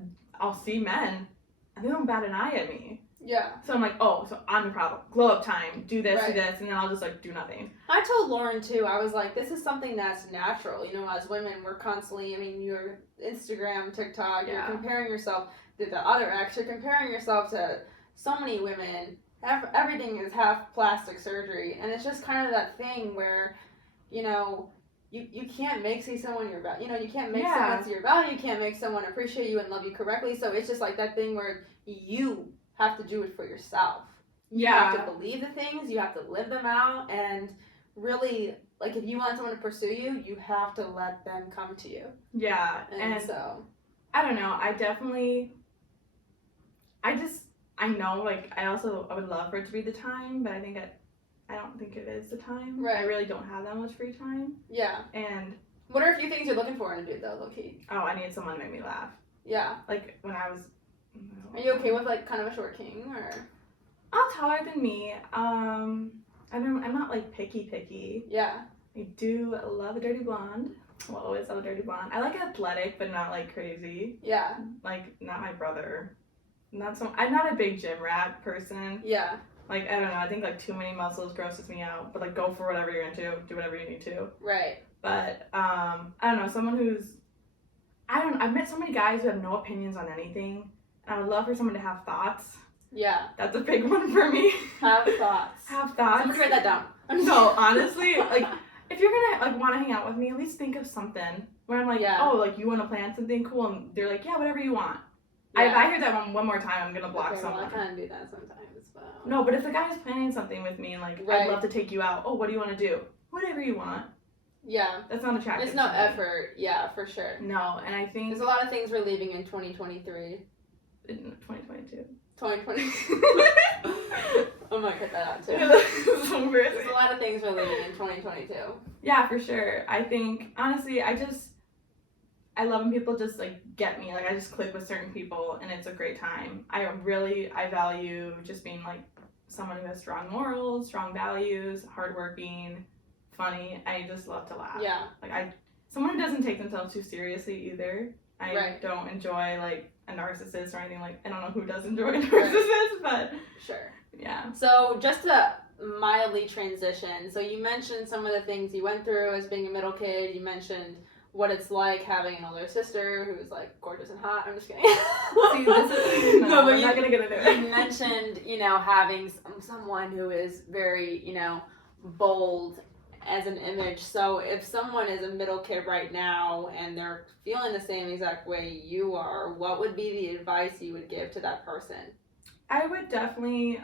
I'll see men, and they don't bat an eye at me. Yeah. So I'm like, oh, so I'm the problem. Glow up time, do this, and then I'll just, like, do nothing. I told Lauren, too, I was like, this is something that's natural. You know, as women, we're constantly, I mean, you're Instagram, TikTok, you're comparing yourself to the other ex, you're comparing yourself to so many women. Everything is half plastic surgery, and it's just kind of that thing where, you know, you can't see someone your value. You know, you can't make someone see your value. You can't make someone appreciate you and love you correctly. So it's just like that thing where you have to do it for yourself. You have to believe the things. You have to live them out. And really, like, if you want someone to pursue you, you have to let them come to you. Yeah. And so, I don't know. I know, like, I would love for it to be the time, but I don't think it is the time. Right. I really don't have that much free time. Yeah. And what are a few things you're looking for in a dude, though, low-key? Oh, I need someone to make me laugh. Yeah. Like, when I was... Are you okay with, like, kind of a short king, or...? Taller than me. I'm not, like, picky. Yeah. I do love a dirty blonde. Will always love a dirty blonde. I like athletic, but not, like, crazy. Yeah. Like, not my brother. I'm not a big gym rat person. Yeah. Like, I don't know, I think, like, too many muscles grosses me out. But, like, go for whatever you're into. Do whatever you need to. Right. But, I don't know, someone who's... I've met so many guys who have no opinions on anything. And I would love for someone to have thoughts. Yeah. That's a big one for me. Have thoughts. Have thoughts. Someone write that down. No, honestly, like, if you're gonna, like, want to hang out with me, at least think of something. Where I'm like, oh, like, you want to plan something cool? And they're like, yeah, whatever you want. Yeah. If I hear that one more time, I'm gonna block someone. Well, I kind of do that sometimes, but... No, but if the guy's planning something with me and, like, I'd love to take you out. Oh, what do you want to do? Whatever you want. Yeah. That's not attractive. It's no effort. Yeah, for sure. No, and I think... There's a lot of things we're leaving in 2023. In 2022. 2022. I might cut that out, too. There's a lot of things we're leaving in 2022. Yeah, for sure. I think, honestly, I love when people just, like, get me. Like, I just click with certain people, and it's a great time. I value just being, like, someone who has strong morals, strong values, hardworking, funny. I just love to laugh. Yeah. Like, someone who doesn't take themselves too seriously either. I don't enjoy, like, a narcissist or anything. Like, I don't know who does enjoy a narcissist, but... Sure. Yeah. So, just to mildly transition, so you mentioned some of the things you went through as being a middle kid. You mentioned what it's like having an older sister who's, like, gorgeous and hot. I'm just kidding. See, this is... No, we're not going to get into it. You mentioned, you know, having someone who is very, you know, bold as an image. So if someone is a middle kid right now and they're feeling the same exact way you are, what would be the advice you would give to that person? I would definitely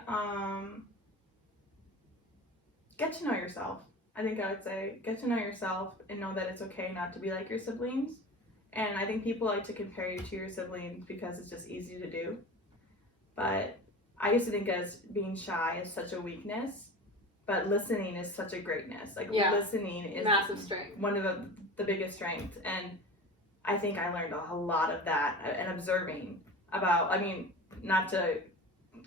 get to know yourself. I think I would say get to know yourself and know that it's okay not to be like your siblings. And I think people like to compare you to your siblings because it's just easy to do. But I used to think as being shy is such a weakness, but listening is such a greatness. Like listening is massive strength. One of the biggest strengths. And I think I learned a lot of that and observing about, I mean, not to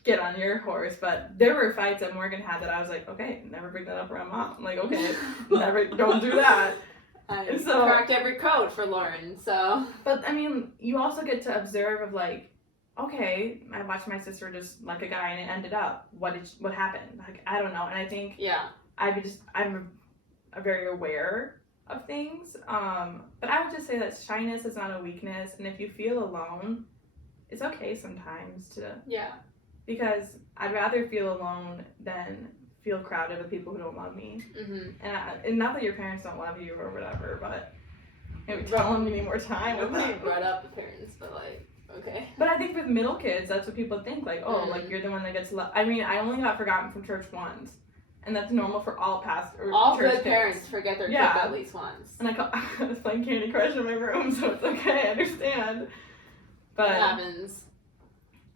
get on your horse, but there were fights that Morgan had that I was like, okay, never bring that up around mom. I'm like, okay, never, don't do that. I cracked every code for Lauren, so. But I mean, you also get to observe of like, okay, I watched my sister just like a guy and it ended up. What happened? Like, I don't know. And I think I'm very aware of things. But I would just say that shyness is not a weakness, and if you feel alone, it's okay sometimes to. Yeah. Because I'd rather feel alone than feel crowded with people who don't love me. Mm-hmm. And not that your parents don't love you or whatever, but tell them you need more time with them. Brought up the parents, but like, okay. But I think with middle kids, that's what people think. Like, oh, like you're the one that gets love. I mean, I only got forgotten from church once, and that's normal for all all church good kids. Parents forget their kids at least once. And I was playing Candy Crush in my room, so it's okay. I understand. But it happens.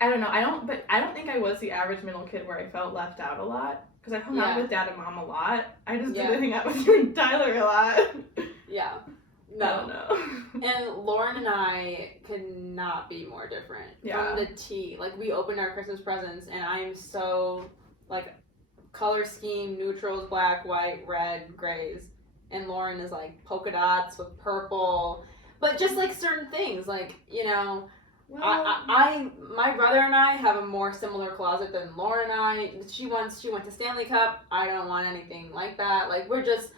I don't know. I don't think I was the average middle kid where I felt left out a lot. Because I hung out with dad and mom a lot. I just didn't hang out with you and Tyler a lot. Yeah. No. And Lauren and I could not be more different. Yeah. From the T. Like, we opened our Christmas presents, and I am so, like, color scheme, neutrals, black, white, red, grays. And Lauren is, like, polka dots with purple. But just, like, certain things. Like, you know... Well, my brother and I have a more similar closet than Lauren and I. She went to Stanley Cup. I don't want anything like that. Like, we're just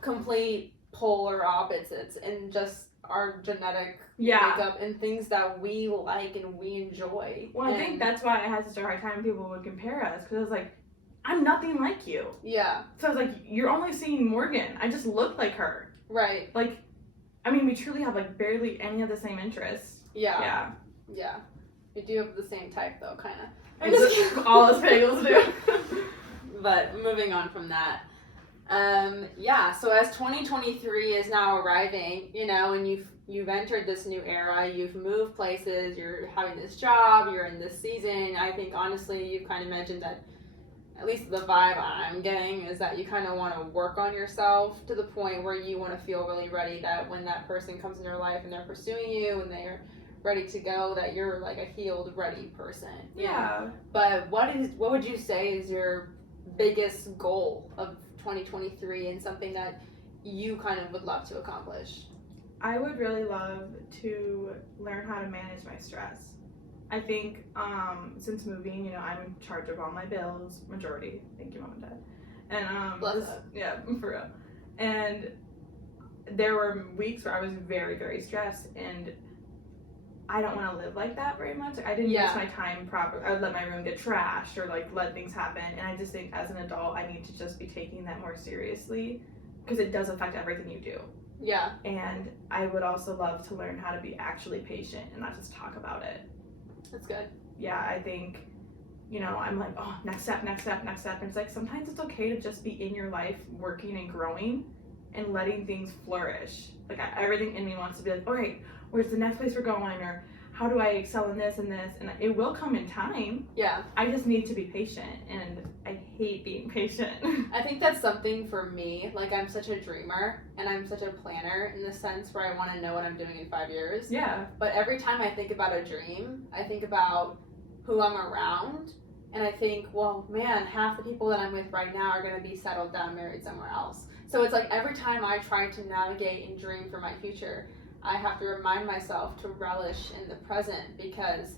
complete polar opposites in just our genetic makeup and things that we like and we enjoy. Well, I think that's why I had such a hard time when people would compare us, because I was like, I'm nothing like you. Yeah. So I was like, you're only seeing Morgan. I just look like her. Right. Like, I mean, we truly have like barely any of the same interests. Yeah. Yeah. We do have the same type, though, kind of. All us Pagels do. But moving on from that. So as 2023 is now arriving, you know, and you've entered this new era, you've moved places, you're having this job, you're in this season. I think, honestly, you've kind of mentioned that, at least the vibe I'm getting is that you kind of want to work on yourself to the point where you want to feel really ready that when that person comes in your life and they're pursuing you and they're ready to go, that you're like a healed, ready person. Yeah. But what would you say is your biggest goal of 2023 and something that you kind of would love to accomplish? I would really love to learn how to manage my stress. I think since moving, you know, I'm in charge of all my bills, majority. Thank you, Mom and Dad. And for real. And there were weeks where I was very, very stressed, and I don't want to live like that very much. I didn't use my time properly. I would let my room get trashed or like let things happen. And I just think as an adult, I need to just be taking that more seriously, because it does affect everything you do. Yeah. And I would also love to learn how to be actually patient and not just talk about it. That's good. Yeah, I think, you know, I'm like, oh, next step. And it's like, sometimes it's okay to just be in your life working and growing and letting things flourish. Like, everything in me wants to be like, all right, where's the next place we're going, or how do I excel in this and this, and it will come in time. Yeah. I just need to be patient, and I hate being patient. I think that's something for me. Like, I'm such a dreamer, and I'm such a planner in the sense where I want to know what I'm doing in 5 years. Yeah. But every time I think about a dream, I think about who I'm around, and I think, well, man, half the people that I'm with right now are going to be settled down, married somewhere else. So it's like every time I try to navigate and dream for my future, I have to remind myself to relish in the present, because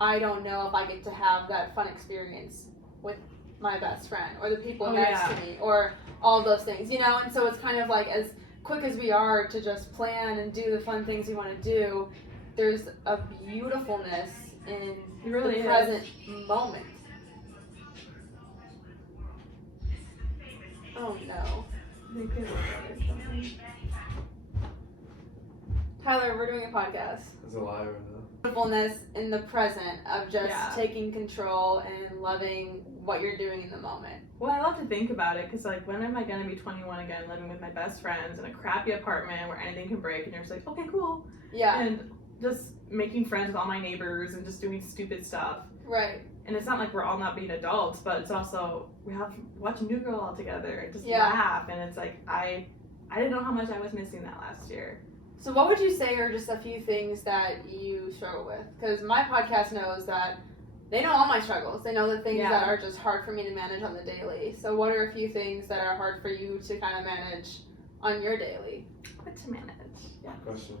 I don't know if I get to have that fun experience with my best friend or the people next to me or all those things, you know? And so it's kind of like, as quick as we are to just plan and do the fun things we want to do, there's a beautifulness in the present moment. Oh no. Tyler, we're doing a podcast. It's a lie right now. Beautifulness in the present of just taking control and loving what you're doing in the moment. Well, I love to think about it because, like, when am I going to be 21 again, living with my best friends in a crappy apartment where anything can break, and you're just like, okay, cool. Yeah. And just making friends with all my neighbors and just doing stupid stuff. Right. And it's not like we're all not being adults, but it's also, we have to watch New Girl all together and just Yeah. laugh. And it's like, I didn't know how much I was missing that last year. So what would you say are just a few things that you struggle with? Because my podcast knows that they know all my struggles. They know the things that are just hard for me to manage on the daily. So what are a few things that are hard for you to kind of manage on your daily? What to manage? Yeah. Question.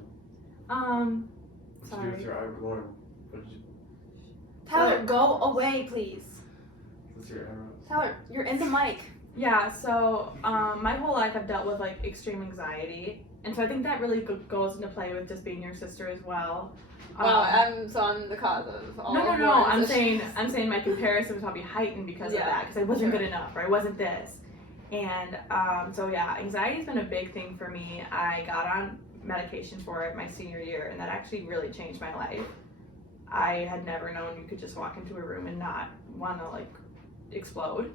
Sorry. With your eyebrow, what did you? Tyler, go away, please. What's your eyebrow? Tyler, you're in the mic. Yeah, so my whole life I've dealt with like extreme anxiety, and so I think that really goes into play with just being your sister as well. Well, I'm the cause of all. No. of I'm issues. saying my comparison was probably heightened because of that, because I wasn't good enough or I wasn't this, and so yeah, anxiety's been a big thing for me. I got on medication for it my senior year, and that actually really changed my life. I had never known you could just walk into a room and not want to like explode.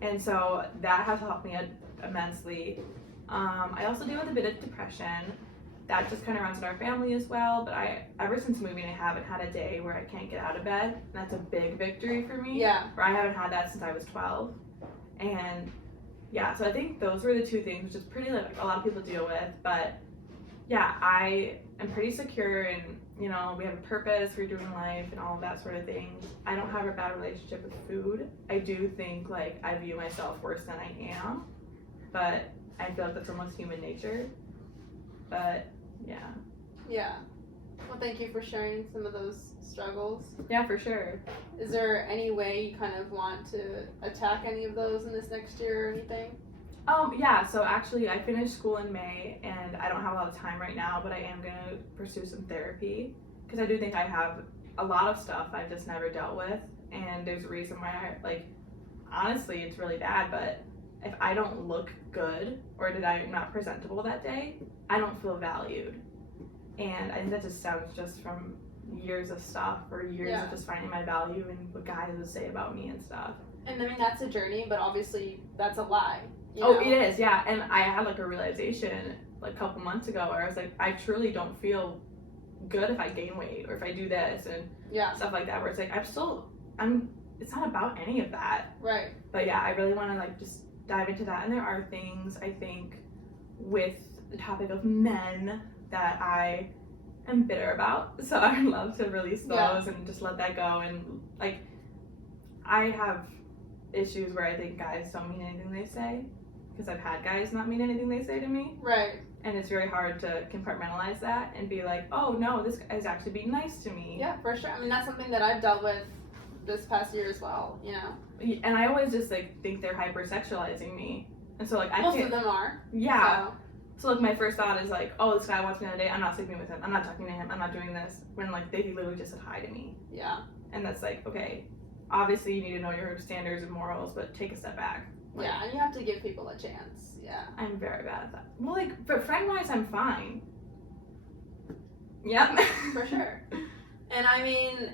And so that has helped me immensely. I also deal with a bit of depression. That just kind of runs in our family as well. But ever since moving, I haven't had a day where I can't get out of bed. And that's a big victory for me. Yeah. Where I haven't had that since I was 12. And yeah, so I think those were the two things, which is pretty like a lot of people deal with. But yeah, I am pretty secure and, you know, we have a purpose, we're doing life and all of that sort of thing. I don't have a bad relationship with food. I do think like I view myself worse than I am, but I feel like that's almost human nature. But yeah. Yeah. Well, thank you for sharing some of those struggles. Yeah, for sure. Is there any way you kind of want to attack any of those in this next year or anything? Yeah, so actually I finished school in May and I don't have a lot of time right now, but I am going to pursue some therapy because I do think I have a lot of stuff I've just never dealt with, and there's a reason why honestly, it's really bad, but if I don't look good or did I not presentable that day, I don't feel valued. And I think that just stems just from years of stuff or years of just finding my value and what guys would say about me and stuff. And I mean, that's a journey, but obviously that's a lie. It is, yeah. And I had like a realization like a couple months ago where I was like, I truly don't feel good if I gain weight or if I do this and stuff like that, where it's like it's not about any of that. Right. But yeah, I really want to like just dive into that. And there are things I think with the topic of men that I am bitter about. So I would love to release those and just let that go. And like, I have issues where I think guys don't mean anything they say, because I've had guys not mean anything they say to me. Right. And it's very hard to compartmentalize that and be like, oh no, this guy's actually being nice to me. Yeah, for sure. I mean, that's something that I've dealt with this past year as well, you know. And I always just like think they're hypersexualizing me. And so like most of them are. Yeah. So like my first thought is like, oh, this guy wants me on a date, I'm not sleeping with him, I'm not talking to him, I'm not doing this, when like they literally just said hi to me. Yeah. And that's like, okay, obviously you need to know your standards and morals, but take a step back. Like, yeah, and you have to give people a chance. Yeah. I'm very bad at that. Well, like, but friend-wise, I'm fine. Yep. For sure. And I mean,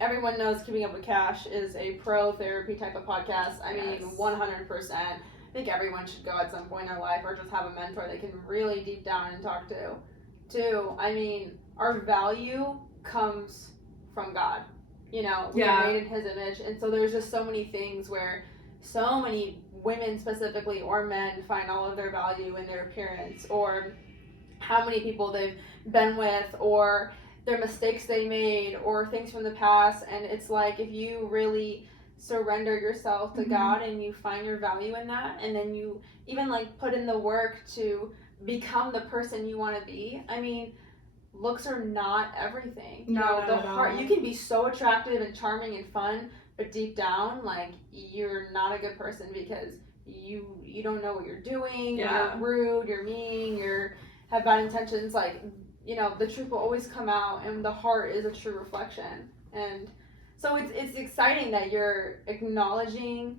everyone knows Keeping Up with Cash is a pro-therapy type of podcast. I mean, 100%. I think everyone should go at some point in their life or just have a mentor they can really deep down and talk to. Two, I mean, our value comes from God. You know, we are made in His image. And so there's just so many things where so many women specifically or men find all of their value in their appearance or how many people they've been with or their mistakes they made or things from the past. And it's like, if you really surrender yourself to God and you find your value in that, and then you even like put in the work to become the person you want to be. I mean, looks are not everything. You know, the heart, you can be so attractive and charming and fun, but deep down, like, you're not a good person because you don't know what you're doing. You're rude, you're mean, have bad intentions. Like, you know, the truth will always come out, and the heart is a true reflection. And so it's exciting that you're acknowledging,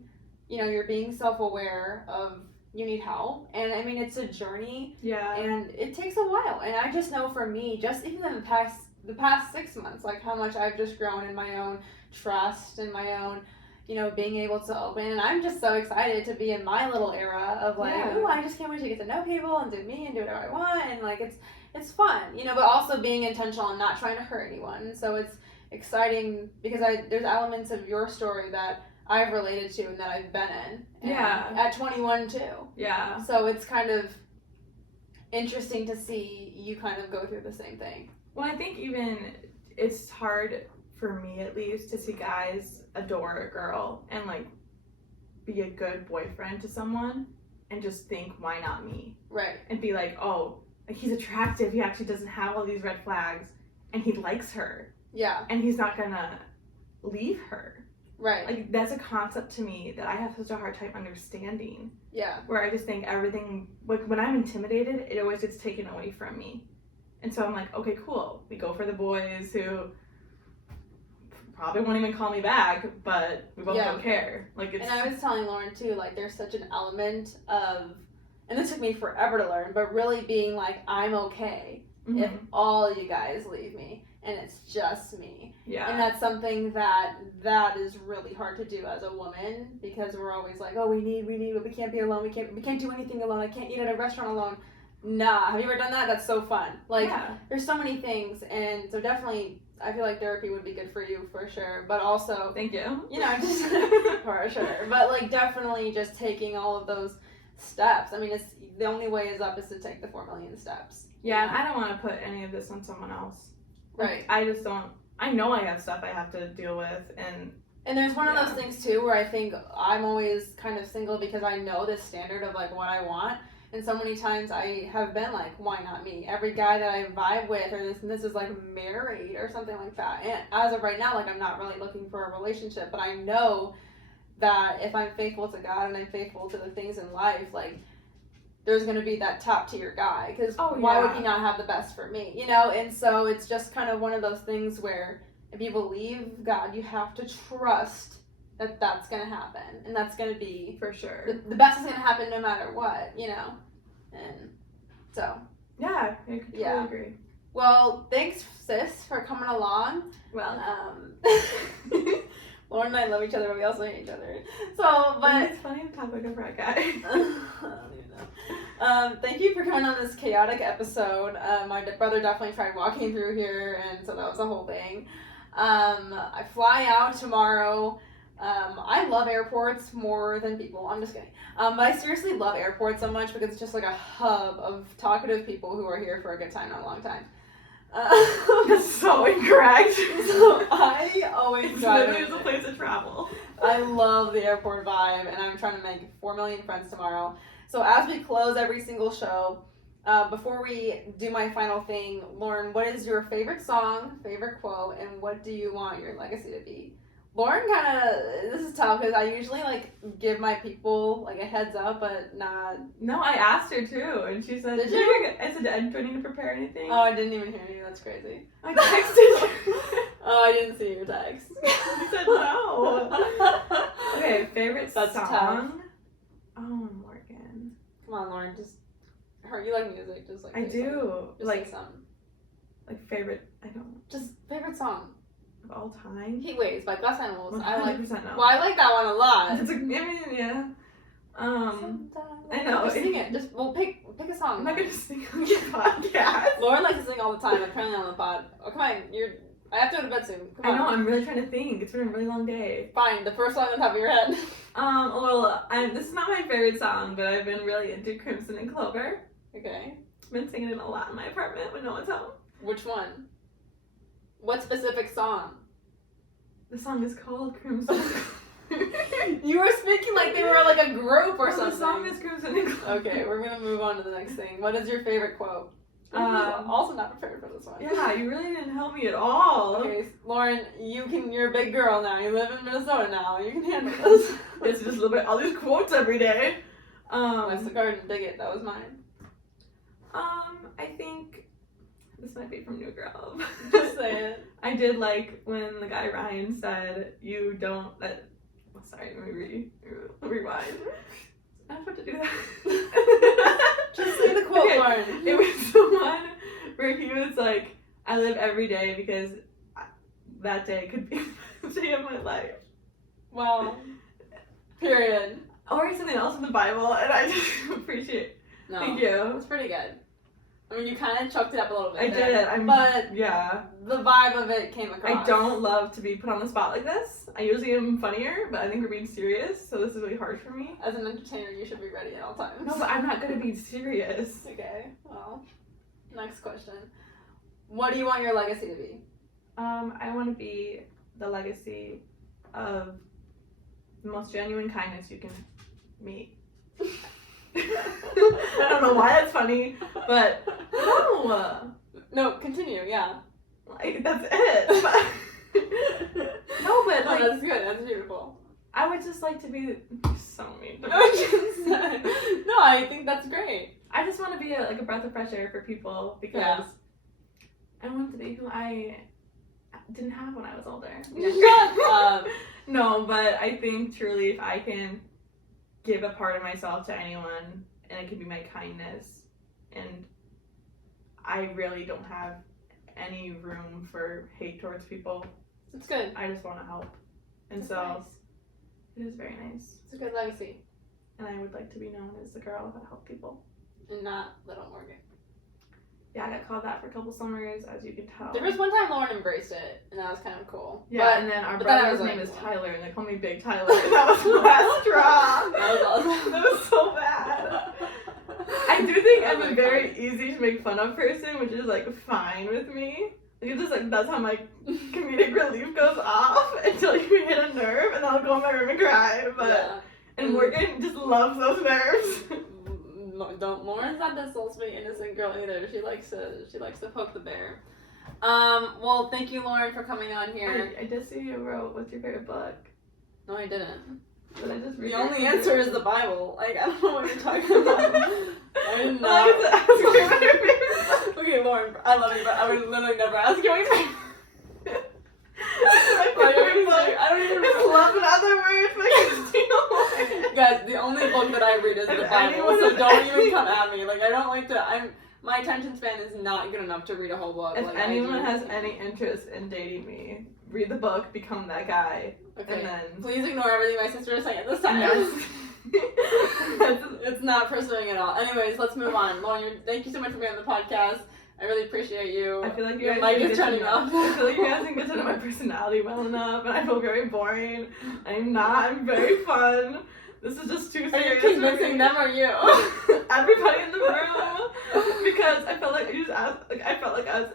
you know, you're being self-aware of you need help. And I mean, it's a journey. Yeah. And it takes a while. And I just know for me, just even in the past 6 months, like how much I've just grown in my own trust and my own, you know, being able to open. And I'm just so excited to be in my little era of like, Yeah. ooh, I just can't wait to get to know people and do me and do whatever I want. And like, it's fun, you know, but also being intentional and not trying to hurt anyone. So it's exciting because there's elements of your story that I've related to and that I've been in. And at 21 too. Yeah. So it's kind of interesting to see you kind of go through the same thing. Well, I think even it's hard for me at least to see guys adore a girl and like be a good boyfriend to someone and just think, why not me? Right. And be like, oh, like he's attractive, he actually doesn't have all these red flags and he likes her. Yeah. And he's not gonna leave her. Right. Like that's a concept to me that I have such a hard time understanding. Yeah. Where I just think everything, like when I'm intimidated, it always gets taken away from me. And so I'm like, okay, cool. We go for the boys who probably won't even call me back, but we both don't care. Like it's. And I was telling Lauren too, like there's such an element of, and this took me forever to learn, but really being like, I'm okay if all you guys leave me and it's just me. Yeah. And that's something that is really hard to do as a woman because we're always like, oh, we need, but we can't be alone. We can't do anything alone. I can't eat at a restaurant alone. Nah, have you ever done that? That's so fun. Like, there's so many things, and so definitely, I feel like therapy would be good for you for sure. But also, thank you. You know, just for sure. But like, definitely, just taking all of those steps. I mean, it's the only way is up is to take the 4 million steps. Yeah, and I don't want to put any of this on someone else. Like, Right. I just don't. I know I have stuff I have to deal with, and there's one of those things too where I think I'm always kind of single because I know this standard of like what I want. And so many times I have been like, why not me? Every guy that I vibe with or this is like married or something like that. And as of right now, like I'm not really looking for a relationship, but I know that if I'm faithful to God and I'm faithful to the things in life, like there's going to be that top tier guy. Because why would he not have the best for me? You know? And so it's just kind of one of those things where if you believe God, you have to trust that that's going to happen. And that's going to be for sure. The best is going to happen no matter what, you know? And so. Yeah, I totally agree. Well, thanks, sis, for coming along. Well, Lauren and I love each other, but we also hate each other. So, but. It's funny to talk like a frat guy. I don't even know. Thank you for coming on this chaotic episode. My brother definitely tried walking through here, and so that was a whole thing. I fly out tomorrow. I love airports more than people. I'm just kidding. But I seriously love airports so much because it's just like a hub of talkative people who are here for a good time, not a long time. That's so incorrect. So I always drive. It's literally the place to travel. I love the airport vibe, and I'm trying to make 4 million friends tomorrow. So as we close every single show, before we do my final thing, Lauren, what is your favorite song, favorite quote, and what do you want your legacy to be? Lauren this is tough because I usually like give my people like a heads up, but not. No, I asked her too, and she said, Did you? I said, do I need to prepare anything? Oh, I didn't even hear you. That's crazy. I texted you. Oh, I didn't see your text. You said no. Okay, favorite That's song? tough. Oh, Morgan. Come on, Lauren. You like music. Just like. I do. Just like say something. Like favorite, I don't. Just favorite song. Of all time? Heat Waves by Glass Animals. 100% I like. no. Well, I like that one a lot. It's like, I mean, yeah. I know. Just sing it. Pick a song. I'm not gonna sing on your podcast. Lauren likes to sing all the time. Apparently on the pod. Oh, come on. I have to go to bed soon. Come on. I know. I'm really trying to think. It's been a really long day. Fine. The first song on top of your head. Well, this is not my favorite song, but I've been really into Crimson and Clover. Okay. I've been singing it a lot in my apartment when no one's home. Which one? What specific song? The song is called Crimson. You were speaking like they were like a group or something. The song is Crimson and Clover. Okay, we're gonna move on to the next thing. What is your favorite quote? Also not prepared for this one. Yeah, you really didn't help me at all. Okay, Lauren, you're a big girl now. You live in Minnesota now. You can handle this. It's just a little bit all these quotes every day. Bless the garden, dig it. That was mine. I think this might be from New Girl. Just say it. I did like when the guy Ryan said, "You don't." Sorry, let me rewind. I don't have to do that. Just say the quote, Lauren. It was the one where he was like, "I live every day because that day could be the day of my life." Wow. Period. Or something else in the Bible, and I just appreciate. No. Thank you. It's pretty good. I mean, you kind of choked it up a little bit. I there, did. But yeah. the vibe of it came across. I don't love to be put on the spot like this. I usually am funnier, but I think we're being serious, so this is really hard for me. As an entertainer, you should be ready at all times. No, but I'm not gonna be serious. Okay. Well, next question. What do you want your legacy to be? I want to be the legacy of the most genuine kindness you can meet. I don't know why that's funny, but no. No, continue. Yeah. Like, that's it. No, but like, that's good. That's beautiful. I would just like to be so mean. No, I think that's great. I just want to be a breath of fresh air for people because I want to be who I didn't have when I was older. Shut up. No, but I think truly if I can give a part of myself to anyone and it can be my kindness, and I really don't have any room for hate towards people. It's good. I just want to help. And That's so nice. it is very nice. It's a good legacy. And I would like to be known as the girl that helped people. And not Little Morgan. Yeah, I got called that for a couple summers, as you can tell. There was one time Lauren embraced it, and that was kind of cool. Yeah, and then our but then I brother's was name like, is what? Tyler, and they call me Big Tyler, and that was the last straw. That was awesome. That was so bad. I do think I'm a Like, very easy to make fun of person, which is like fine with me. Like, it's just like that's how my comedic relief goes off until you hit a nerve, and I'll go in my room and cry. But Yeah. and Morgan just loves those nerves. Lauren's not this little sweet innocent girl either. She likes to poke the bear. Well, thank you, Lauren, for coming on here. I did see you wrote, "What's your favorite book?" No, I didn't. But I just read The only answer is the Bible. Like, I don't know what you're talking about. I did not. I was asking what your favorite book. Okay, Lauren, I love you, but I would literally never ask you what your favorite. My favorite book. I don't even It's Love in Other Words by Christina. Guys, the only book that I read is the If Bible, anyone so has don't any- even come at me. Like, I don't like to. My attention span is not good enough to read a whole book. If like, anyone has any interest in dating me, read the book, become that guy, okay, and then please ignore everything my sister is saying at this time. Yes. It's not pursuing at all. Anyways, let's move on. Lauren, thank you so much for being on the podcast. I really appreciate you. I feel like you Your guys mic didn't is get to turning know. off. I feel like you guys didn't get to know my personality well enough, and I feel very boring. I'm not. I'm very fun. This is just too Are you serious. for convincing me. them or you? Everybody in the room, because I felt like you just asked. Like I felt like I was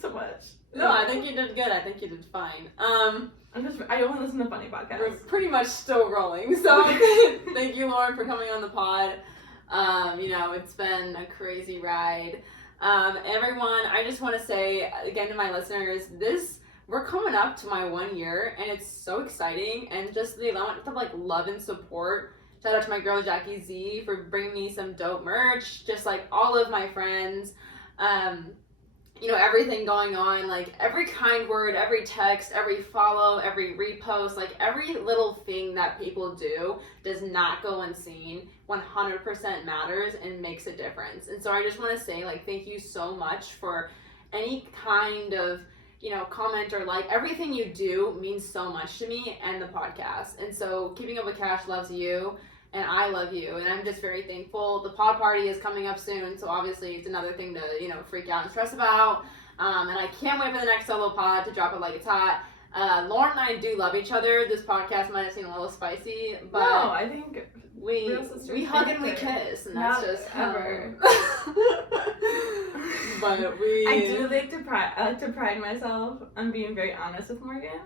so much. No, I think you did good. I think you did fine. I only listen to funny podcasts. We're pretty much still rolling. So thank you, Lauren, for coming on the pod. It's been a crazy ride. Everyone, I just want to say again to my listeners, we're coming up to my 1 year, and it's so exciting, and just the amount of like love and support. Shout out to my girl Jackie Z for bringing me some dope merch, just like all of my friends. Everything going on, like every kind word, every text, every follow, every repost, like every little thing that people do does not go unseen. 100% matters and makes a difference. And so I just want to say, like, thank you so much for any kind of, comment or like. Everything you do means so much to me and the podcast. And so Keeping Up with Cash loves you. And I love you, and I'm just very thankful. The pod party is coming up soon, so obviously it's another thing to, freak out and stress about. And I can't wait for the next solo pod to drop it like it's hot. Lauren and I do love each other. This podcast might have seemed a little spicy, but no, I think we real sisters hug and we cancer. kiss, and that's Not just ever. But I do like to pride myself on being very honest with Morgan.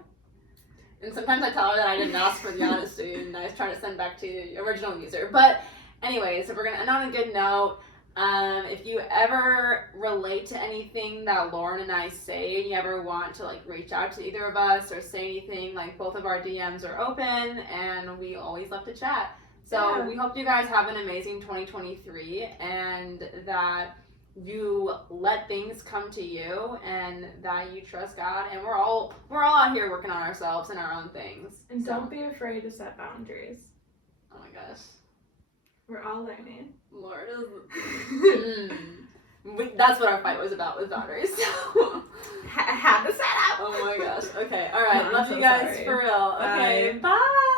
And sometimes I tell her that I didn't ask for the honesty, and I try to send back to the original user. But anyways, so we're going to end on a good note. If you ever relate to anything that Lauren and I say, and you ever want to like reach out to either of us or say anything, like both of our DMs are open, and we always love to chat. So we hope you guys have an amazing 2023, and that you let things come to you, and that you trust God, and we're all out here working on ourselves and our own things. And don't be afraid to set boundaries. Oh my gosh, We're all learning. Lord is that's what our fight was about, was boundaries. Had to set up. Oh my gosh. Okay, all right. I'm Love so you guys sorry. for real. Okay, Bye. bye.